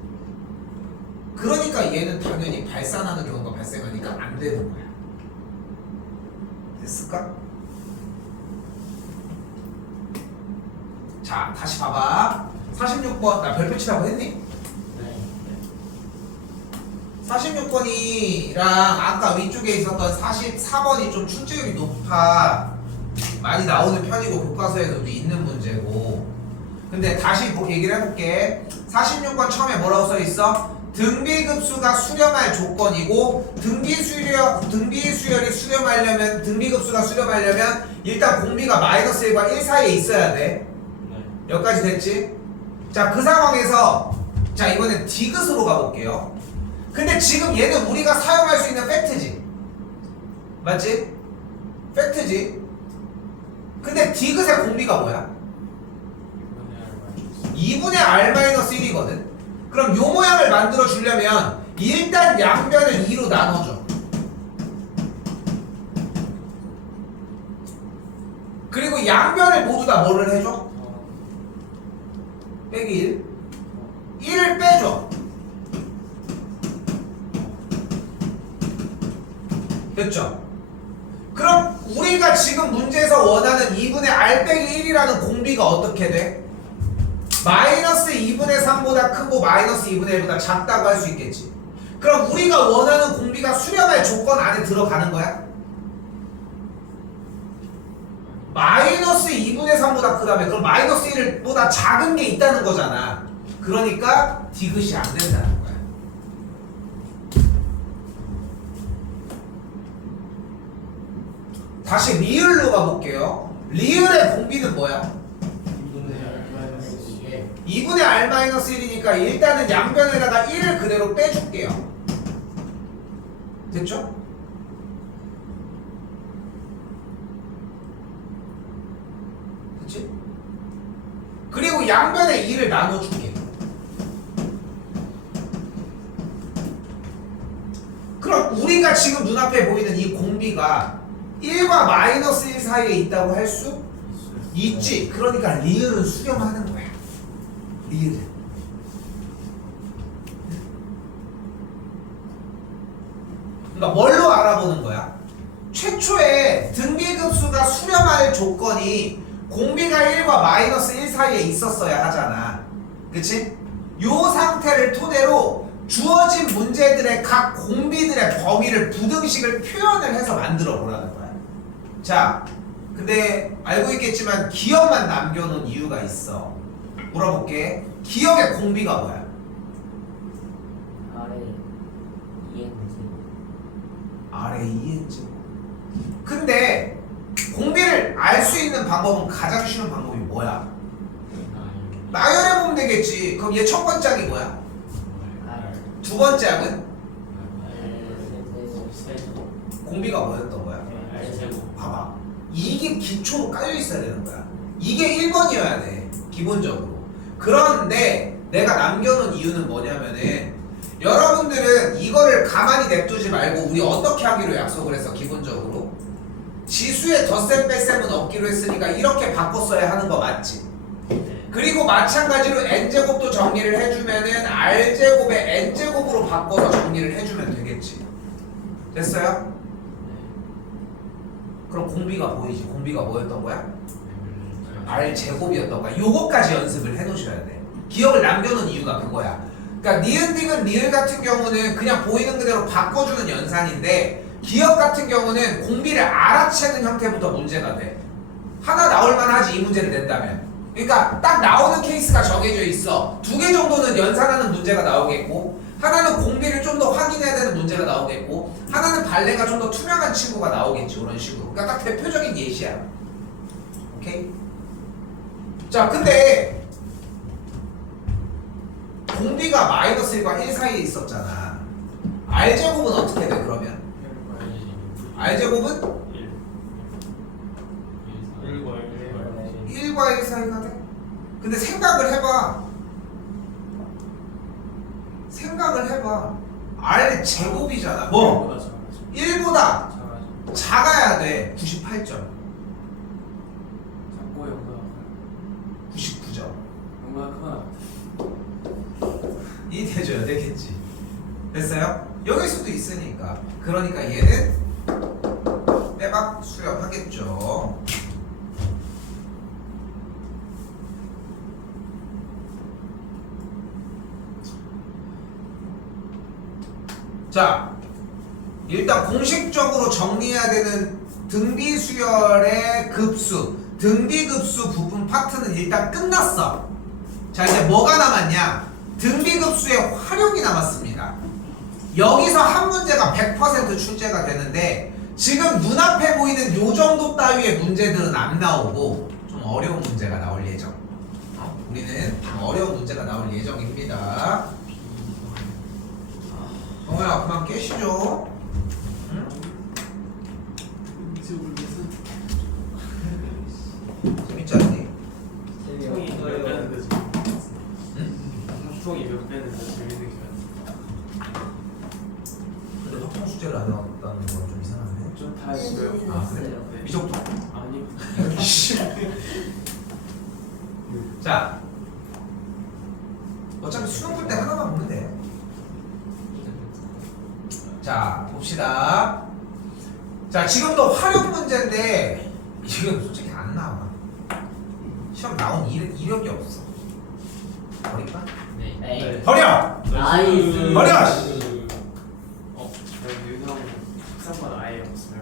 그러니까 얘는 당연히 발산하는 경우가 발생하니까 안 되는 거야. 됐을까? 자, 다시 봐봐. 46번 나 별표 치라고 했니? 46번이랑 아까 위쪽에 있었던 44번이 좀 출제율이 높아 많이 나오는 편이고 교과서에서도 있는 문제고. 근데 다시 얘기를 해볼게. 46번 처음에 뭐라고 써있어? 등비급수가 수렴할 조건이고 등비수열이 수렴하려면 등비급수가 수렴하려면 일단 공비가 마이너스 1과 1 사이에 있어야 돼. 여기까지 됐지? 자, 그 상황에서 자 이번엔 디귿으로 가볼게요. 근데 지금 얘는 우리가 사용할 수 있는 팩트지. 맞지? 팩트지. 근데 디귿의 공비가 뭐야? 2분의 R-1이거든. 그럼 요 모양을 만들어 주려면 일단 양변을 2로 나눠줘. 그리고 양변을 모두 다 뭐를 해줘? 빼기 1. 1을 빼줘. 됐죠? 그럼 우리가 지금 문제에서 원하는 2분의 R 빼기 1이라는 공비가 어떻게 돼? 마이너스 2분의 3보다 크고 마이너스 2분의 1보다 작다고 할 수 있겠지. 그럼 우리가 원하는 공비가 수렴할 조건 안에 들어가는 거야? 마이너스 2분의 3보다 크다며. 그럼 마이너스 1보다 작은 게 있다는 거잖아. 그러니까 디귿이 안 된다는 거야. 다시 리을로 가볼게요. 리을의 공비는 뭐야? 2분의 R-1이니까 일단은 양변에다가 1을 그대로 빼줄게요. 됐죠? 됐지? 그리고 양변에 2를 나눠줄게. 그럼 우리가 지금 눈앞에 보이는 이 공비가 1과 마이너스 1 사이에 있다고 할 수 있지. 그러니까 리을은 수렴하는 거야. 리을은. 그러니까 뭘로 알아보는 거야? 최초에 등비급수가 수렴할 조건이 공비가 1과 마이너스 1 사이에 있었어야 하잖아. 그치? 요 상태를 토대로 주어진 문제들의 각 공비들의 범위를 부등식을 표현을 해서 만들어 보라는 거야. 자, 근데 알고 있겠지만 기억만 남겨놓은 이유가 있어. 물어볼게. 기억의 공비가 뭐야? 아래 ENG 아래 2n제곱. 근데 공비를 알 수 있는 방법은 가장 쉬운 방법이 뭐야? 나열해보면 되겠지. 그럼 얘 첫 번째 항이 뭐야? 두 번째 항은? 공비가 뭐였던 거야? 봐봐. 이게 기초로 깔려 있어야 되는 거야. 이게 1번이어야 돼. 기본적으로. 그런데 내가 남겨놓은 이유는 뭐냐면은 여러분들은 이거를 가만히 냅두지 말고 우리 어떻게 하기로 약속을 했어? 기본적으로 지수의 덧셈 뺄셈은 없기로 했으니까 이렇게 바꿨어야 하는 거 맞지? 그리고 마찬가지로 n제곱도 정리를 해주면은 r제곱의 n제곱으로 바꿔서 정리를 해주면 되겠지. 됐어요? 그럼 공비가 보이지? 공비가 뭐였던 거야? r제곱이었던 거야. 요거까지 연습을 해놓으셔야 돼. 기억을 남겨놓은 이유가 그거야. 그러니까 니은, 디귿, 리을 같은 경우는 그냥 보이는 그대로 바꿔주는 연산인데 기억 같은 경우는 공비를 알아채는 형태부터 문제가 돼. 하나 나올 만하지, 이 문제를 낸다면. 그러니까 딱 나오는 케이스가 정해져 있어. 2개 정도는 연산하는 문제가 나오겠고, 하나는 공비를 좀 더 확인해야 되는 문제가 나오겠고, 하나는 발레가 좀 더 투명한 친구가 나오겠지. 그런 식으로. 그러니까 딱 대표적인 예시야. 오케이? 자, 근데 공비가 마이너스 1과 1 사이에 있었잖아. r제곱은 어떻게 돼 그러면? r제곱은 1과 1 사이가 돼? 근데 생각을 해봐. r제곱이잖아. 뭐? 1보다 작아야 돼. 98점. 작고 영보다 99점. 영보다 크거나 이해돼줘야 되겠지. 됐어요? 여길 수도 있으니까. 그러니까 얘는 빼박 수렴하겠죠. 자, 일단 공식적으로 정리해야 되는 등비수열의 급수, 등비급수 부분 파트는 일단 끝났어. 자, 이제 뭐가 남았냐? 등비급수의 활용이 남았습니다. 여기서 한 문제가 100% 출제가 되는데 지금 눈앞에 보이는 요 정도 따위의 문제들은 안 나오고 좀 어려운 문제가 나올 예정. 우리는 좀 어려운 문제가 나올 예정입니다. 정우야, 그만 깨시죠. 응? 재밌지 않니? 총이 몇 배는 되지? 응? 총이 몇 배는 더 재밌는 게 근데 확통 숙제를 안 해왔다는 건 좀 이상하네. 좀다 했어요. 아, 그래? 네. 미적분? 아니 자, 어차피 수능 볼 때 하나만 보면 돼. 자, 봅시다. 자, 지금도 활용 문제인데 지금 솔직히 안 나와. 시험 나온 이력이 없어. 버릴까? 네. 버려! 나이스. 버려! 저희 유형 식사권 아예 없어요.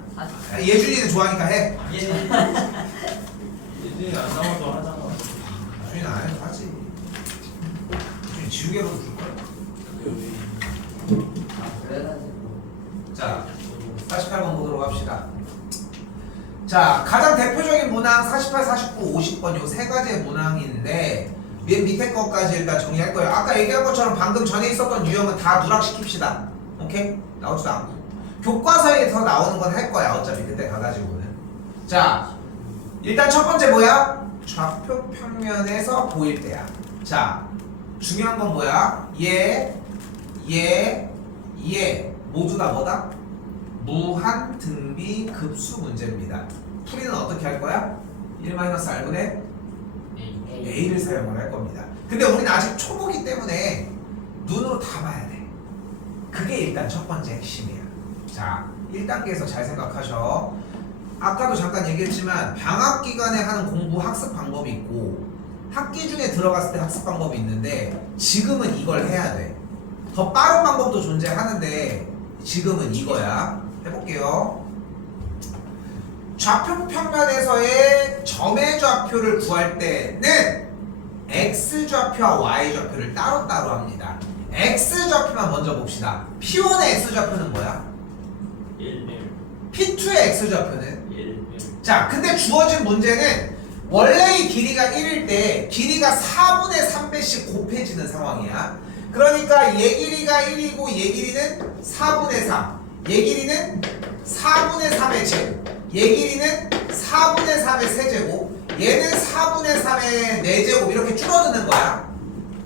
야, 예준이는 좋아하니까 해. 예준이 안 나와도 하잖아. 예준이는 안 해도 하지. 예준이 지우개로도 줄 거야. 그래가지고 자, 48번 보도록 합시다. 자, 가장 대표적인 문항 48, 49, 50번 요 세 가지의 문항인데 맨 밑에 것까지 일단 정리할 거예요. 아까 얘기한 것처럼 방금 전에 있었던 유형은 다 누락시킵시다. 오케이? 나오지도 않고. 교과서에서 나오는 건 할 거야. 어차피 그때 가가지고는. 자, 일단 첫 번째 뭐야? 좌표 평면에서 보일 때야. 자, 중요한 건 뭐야? 얘 모두 다 뭐다? 무한 등비 급수 문제입니다. 풀이는 어떻게 할 거야? 1-r분의 a를 사용을 할 겁니다. 근데 우리는 아직 초보기 때문에 눈으로 다 봐야 돼. 그게 일단 첫 번째 핵심이야. 자, 1단계에서 잘 생각하셔. 아까도 잠깐 얘기했지만 방학 기간에 하는 공부 학습 방법이 있고 학기 중에 들어갔을 때 학습 방법이 있는데 지금은 이걸 해야 돼. 더 빠른 방법도 존재하는데 지금은 이거야. 해볼게요. 좌표 평면에서의 점의 좌표를 구할 때는 x좌표와 y좌표를 따로따로 합니다. x좌표만 먼저 봅시다. P1의 x좌표는 뭐야? 1, P2의 x좌표는? 1. 자, 근데 주어진 문제는 원래 이 길이가 1일 때 길이가 4분의 3배씩 곱해지는 상황이야. 그러니까 얘 길이가 1이고 얘 길이는 4분의 3, 얘 길이는 4분의 3의 제곱, 얘 길이는 4분의 3의 세제곱, 얘는 4분의 3의 4제곱 이렇게 줄어드는 거야.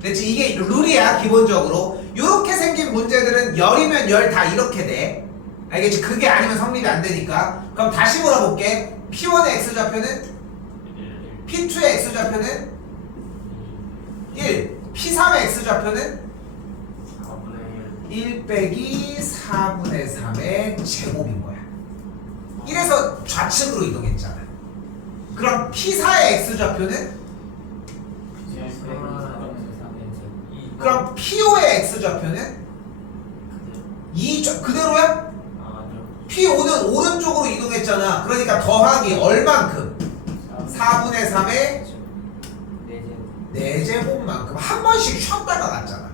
됐지? 이게 룰이야 기본적으로. 이렇게 생긴 문제들은 열이면 열 다 이렇게 돼. 알겠지? 그게 아니면 성립이 안 되니까. 그럼 다시 물어볼게. P1의 x좌표는? 1, P2의 x좌표는? 1. P3의 x좌표는? 4분의 1 빼기 4분의 3의 제곱인 거야. 이래서 좌측으로 이동했잖아. 그럼 P4의 x좌표는? 그럼 P5의 x좌표는? 그대로야? P5는 오른쪽으로 이동했잖아. 그러니까 더하기 얼만큼? 4분의 3의 4제곱만큼 한 번씩 쉬었다가 갔잖아.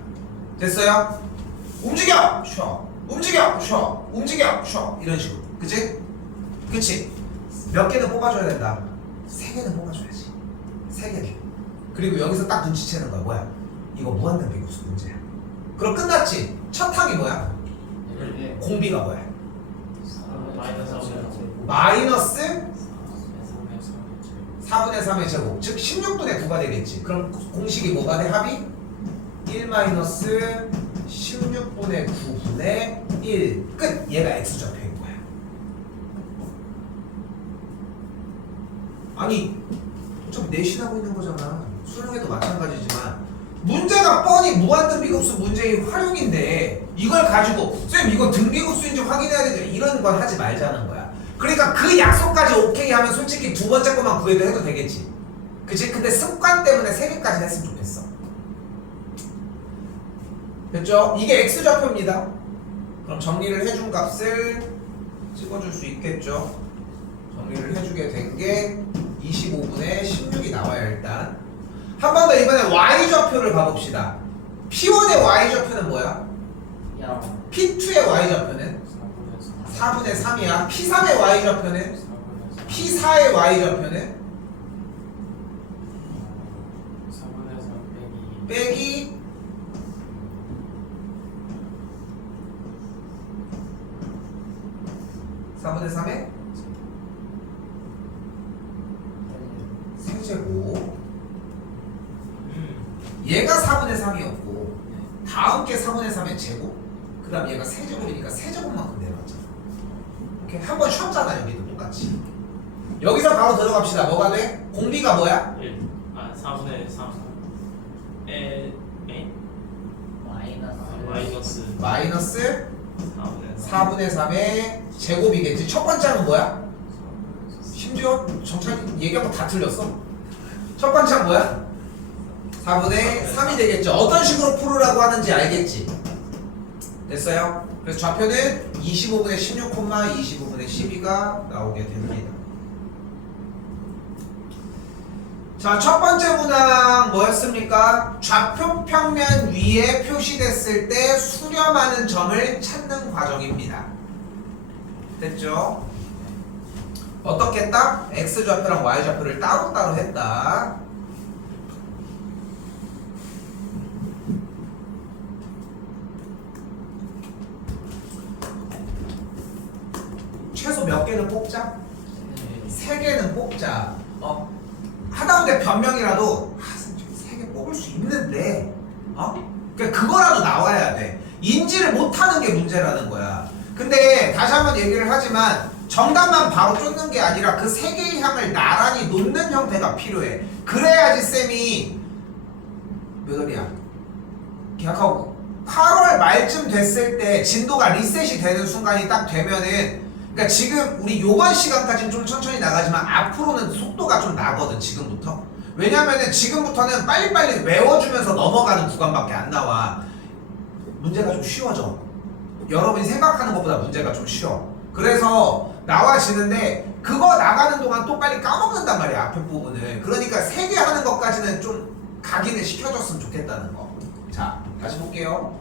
됐어요? 움직여! 쉬어. 움직여! 쉬어. 움직여! 쉬어. 이런 식으로. 그치? 그치? 몇 개는 뽑아줘야 된다. 3개는 뽑아줘야지. 3개는. 그리고 여기서 딱 눈치채는 거야. 뭐야? 이거 무한등비급수 문제야. 그럼 끝났지? 첫 항이 뭐야? 공비가 뭐야? 마이너스 4분의 3의 제곱. 즉 16분의 9가 되겠지. 그럼 공식이 뭐가 돼? 합이? 1 마이너스 16분의 9분의 1. 끝! 얘가 x좌표인 거야. 아니 좀 내신하고 있는 거잖아. 수능에도 마찬가지지만 문제가 뻔히 무한등비급수 문제의 활용인데 이걸 가지고 선생님 이거 등비급수인지 확인해야 되는데 이런 건 하지 말자는 거야. 그러니까 그 약속까지 오케이 하면 솔직히 두 번째 것만 구해도 해도 되겠지. 그치? 근데 습관 때문에 3개까지 했으면 좋겠어. 됐죠? 이게 x좌표입니다. 그럼 정리를 해준 값을 찍어줄 수 있겠죠? 정리를 해주게 된 게 25분의 16이 나와요. 일단 한 번 더 이번에 y좌표를 봐봅시다. P1의 y좌표는 뭐야? P2의 y좌표는? 4분의 3이야. P3의 y좌표는? P4의 y좌표는? 4분의 3 빼기 4분의 3의 세제곱. 얘가 4분의 3이었고 다음 게 4분의 3의 제곱. 그 다음 얘가 세제곱이니까 세제곱만큼 내려왔잖아. 오케이? 한 번 쉬었잖아. 여기도 똑같이. 여기서 바로 들어갑시다. 뭐가 돼? 공비가 뭐야? 4분의 3 마이너스 4분의 4분의 3의 제곱이겠지. 첫 번째는 뭐야? 심지어 정찬이 얘기한 거 다 틀렸어. 첫 번째는 뭐야? 4분의 3이 되겠죠. 어떤 식으로 풀으라고 하는지 알겠지? 됐어요? 그래서 좌표는 25분의 16, 25분의 12가 나오게 됩니다. 자, 첫 번째 문항 뭐였습니까? 좌표 평면 위에 표시됐을 때 수렴하는 점을 찾는 과정입니다. 됐죠? 어떻게 했다? x좌표랑 y좌표를 따로따로 했다. 개는 뽑자? 3개는 뽑자. 하다못해 변명이라도 3개 뽑을 수 있는데 그러니까 그거라도 나와야 돼. 인지를 못하는 게 문제라는 거야. 근데 다시 한번 얘기를 하지만 정답만 바로 쫓는 게 아니라 그 3개의 향을 나란히 놓는 형태가 필요해. 그래야지 쌤이 몇 월이야? 계약하고 8월 말쯤 됐을 때 진도가 리셋이 되는 순간이 딱 되면은, 그러니까 지금 우리 요번 시간까지는 좀 천천히 나가지만 앞으로는 속도가 좀 나거든 지금부터. 왜냐면은 지금부터는 빨리빨리 외워주면서 넘어가는 구간밖에 안 나와. 문제가 좀 쉬워져. 여러분이 생각하는 것보다 문제가 좀 쉬워. 그래서 나와지는데 그거 나가는 동안 또 빨리 까먹는단 말이야 앞에 부분을. 그러니까 3개 하는 것까지는 좀 각인을 시켜줬으면 좋겠다는 거. 자, 다시 볼게요.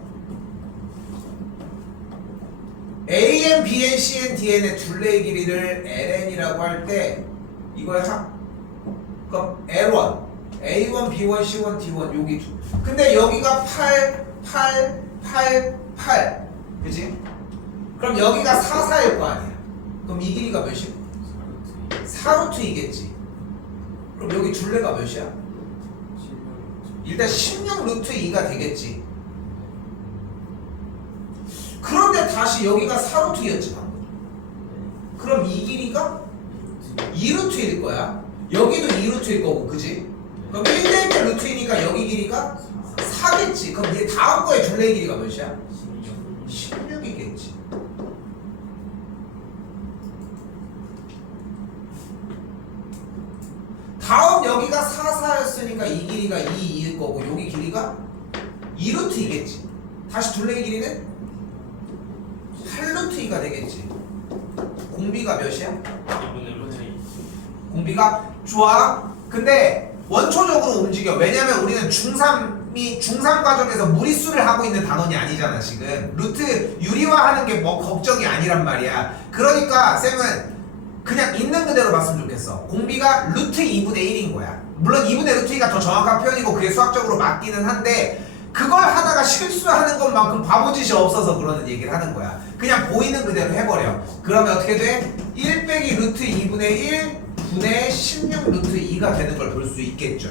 AN, BN, CN, DN의 둘레의 길이를 LN이라고 할 때 이거야. 그럼 L1, A1, B1, C1, D1 여기 두. 근데 여기가 8, 8, 8, 8. 그치? 그럼 여기가 4, 4일 거 아니야. 그럼 이 길이가 몇이야? 4루트이겠지. 그럼 여기 둘레가 몇이야? 일단 16루트 2가 되겠지. 그런데 다시 여기가 4루트였지 방금. 그럼 이 길이가 2루트일 거야. 여기도 2루트일 거고, 그지? 그럼 1대1 루트이니까 여기 길이가 4겠지. 그럼 얘 다음 거의 둘레의 길이가 몇이야? 16이겠지. 다음 여기가 4, 4였으니까 이 길이가 2, 2일 거고 여기 길이가 2루트이겠지. 다시 둘레의 길이는 8루트 2가 되겠지. 공비가 몇이야? 공비가 좋아. 근데 원초적으로 움직여. 왜냐면 우리는 중3 과정에서 무리수를 하고 있는 단원이 아니잖아 지금. 루트 유리화하는 게 뭐 걱정이 아니란 말이야. 그러니까 쌤은 그냥 있는 그대로 봤으면 좋겠어. 공비가 루트 2분의 1인 거야. 물론 2분의 루트 2가 더 정확한 표현이고 그게 수학적으로 맞기는 한데 그걸 하다가 실수하는 것만큼 바보짓이 없어서 그러는 얘기를 하는 거야. 그냥 보이는 그대로 해버려. 그러면 어떻게 돼? 1 빼기 루트 2분의 1 분의 16 루트 2가 되는 걸 볼 수 있겠죠.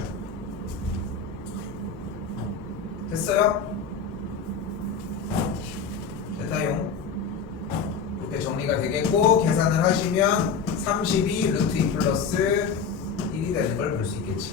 됐어요? 됐나요? 이렇게 정리가 되겠고 계산을 하시면 32 루트 2 플러스 1이 되는 걸 볼 수 있겠지.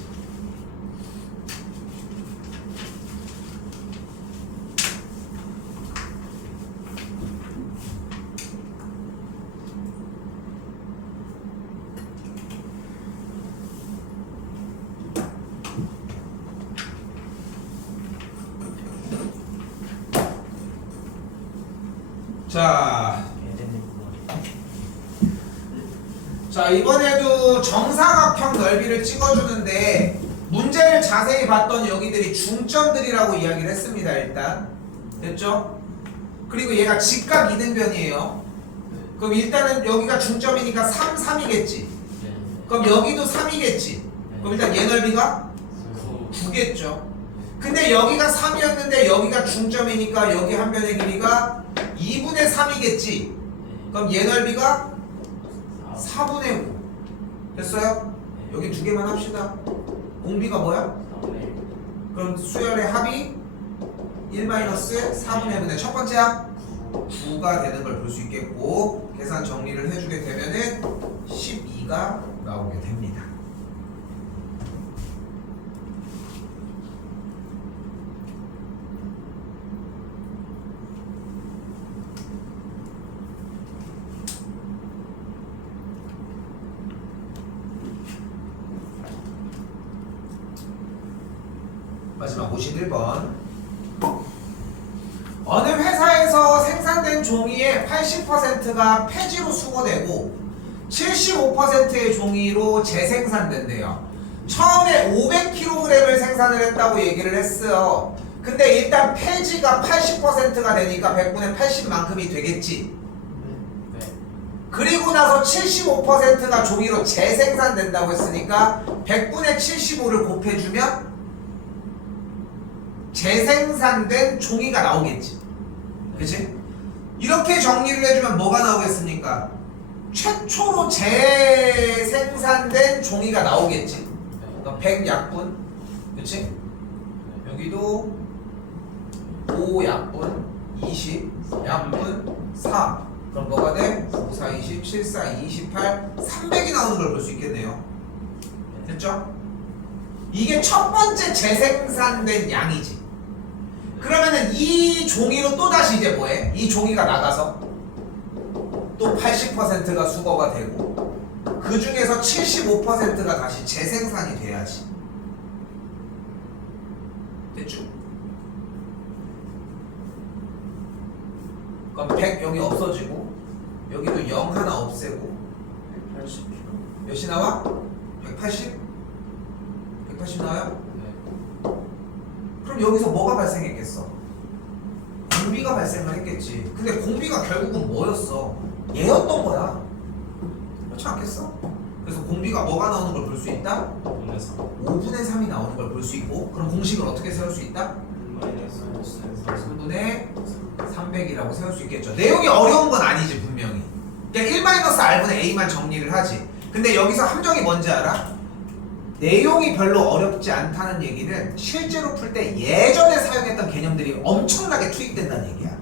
자, 이번에도 정사각형 넓이를 찍어주는데 문제를 자세히 봤더니 여기들이 중점들이라고 이야기를 했습니다. 일단 됐죠? 그리고 얘가 직각 이등변이에요. 그럼 일단은 여기가 중점이니까 3, 3이겠지. 그럼 여기도 3이겠지. 그럼 일단 얘 넓이가 9겠죠. 근데 여기가 3이었는데 여기가 중점이니까 여기 한 변의 길이가 2분의 3이겠지. 그럼 얘 넓이가 4분의 5. 됐어요? 여기 두 개만 합시다. 공비가 뭐야? 그럼 수열의 합이 1-4분의 5의 첫 번째야 9가 되는 걸 볼 수 있겠고 계산 정리를 해주게 되면은 12가 나오게 됩니다. 마지막 51번. 어느 회사에서 생산된 종이의 80%가 폐지로 수거되고 75%의 종이로 재생산된대요. 처음에 500kg을 생산을 했다고 얘기를 했어요. 근데 일단 폐지가 80%가 되니까 100분의 80만큼이 되겠지. 그리고 나서 75%가 종이로 재생산된다고 했으니까 100분의 75를 곱해주면 재생산된 종이가 나오겠지. 그치? 이렇게 정리를 해주면 뭐가 나오겠습니까? 최초로 재생산된 종이가 나오겠지. 그러니까 100약분, 그렇지? 여기도 5약분, 20약분, 4. 그럼 뭐가 돼? 5, 4, 20, 7, 4, 28, 300이 나오는 걸 볼 수 있겠네요. 됐죠? 이게 첫 번째 재생산된 양이지. 그러면은 이 종이로 또 다시 이제 뭐해? 이 종이가 나가서 또 80%가 수거가 되고 그 중에서 75%가 다시 재생산이 돼야지. 됐죠? 그럼 100 여기 없어지고 여기도 0 하나 없애고 180kg. 몇이 나와? 180? 180 나와요? 네. 그럼 여기서 뭐가 발생했겠어? 공비가 발생을 했겠지. 근데 공비가 결국은 뭐였어? 얘였던 거야. 그렇지 않겠어? 그래서 공비가 뭐가 나오는 걸 볼 수 있다? 5분의 3이 나오는 걸 볼 수 있고, 그럼 공식을 어떻게 세울 수 있다? 3분의 300이라고 세울 수 있겠죠. 내용이 어려운 건 아니지 분명히. 그러니까 1-r분의 a만 정리를 하지. 근데 여기서 함정이 뭔지 알아? 내용이 별로 어렵지 않다는 얘기는 실제로 풀 때 예전에 사용했던 개념들이 엄청나게 투입된다는 얘기야.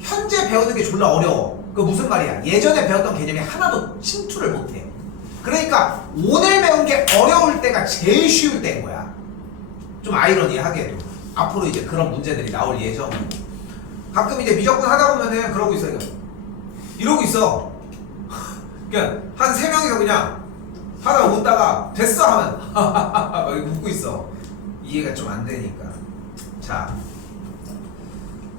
현재 배우는 게 졸라 어려워. 그 무슨 말이야? 예전에 배웠던 개념이 하나도 침투를 못해. 그러니까 오늘 배운 게 어려울 때가 제일 쉬울 때인 거야. 좀 아이러니하게도 앞으로 이제 그런 문제들이 나올 예정이고, 가끔 이제 미적분 하다 보면은 그러고 있어요. 이러고 있어. 그냥 한 3명이서 그냥 하다가 웃다가 됐어 하면 막 웃고 있어. 이해가 좀 안 되니까. 자,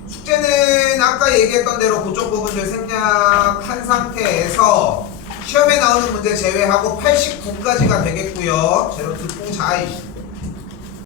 숙제는 아까 얘기했던 대로 그쪽 부분들 생략한 상태에서 시험에 나오는 문제 제외하고 89까지가 되겠고요. 제로 듣고 자.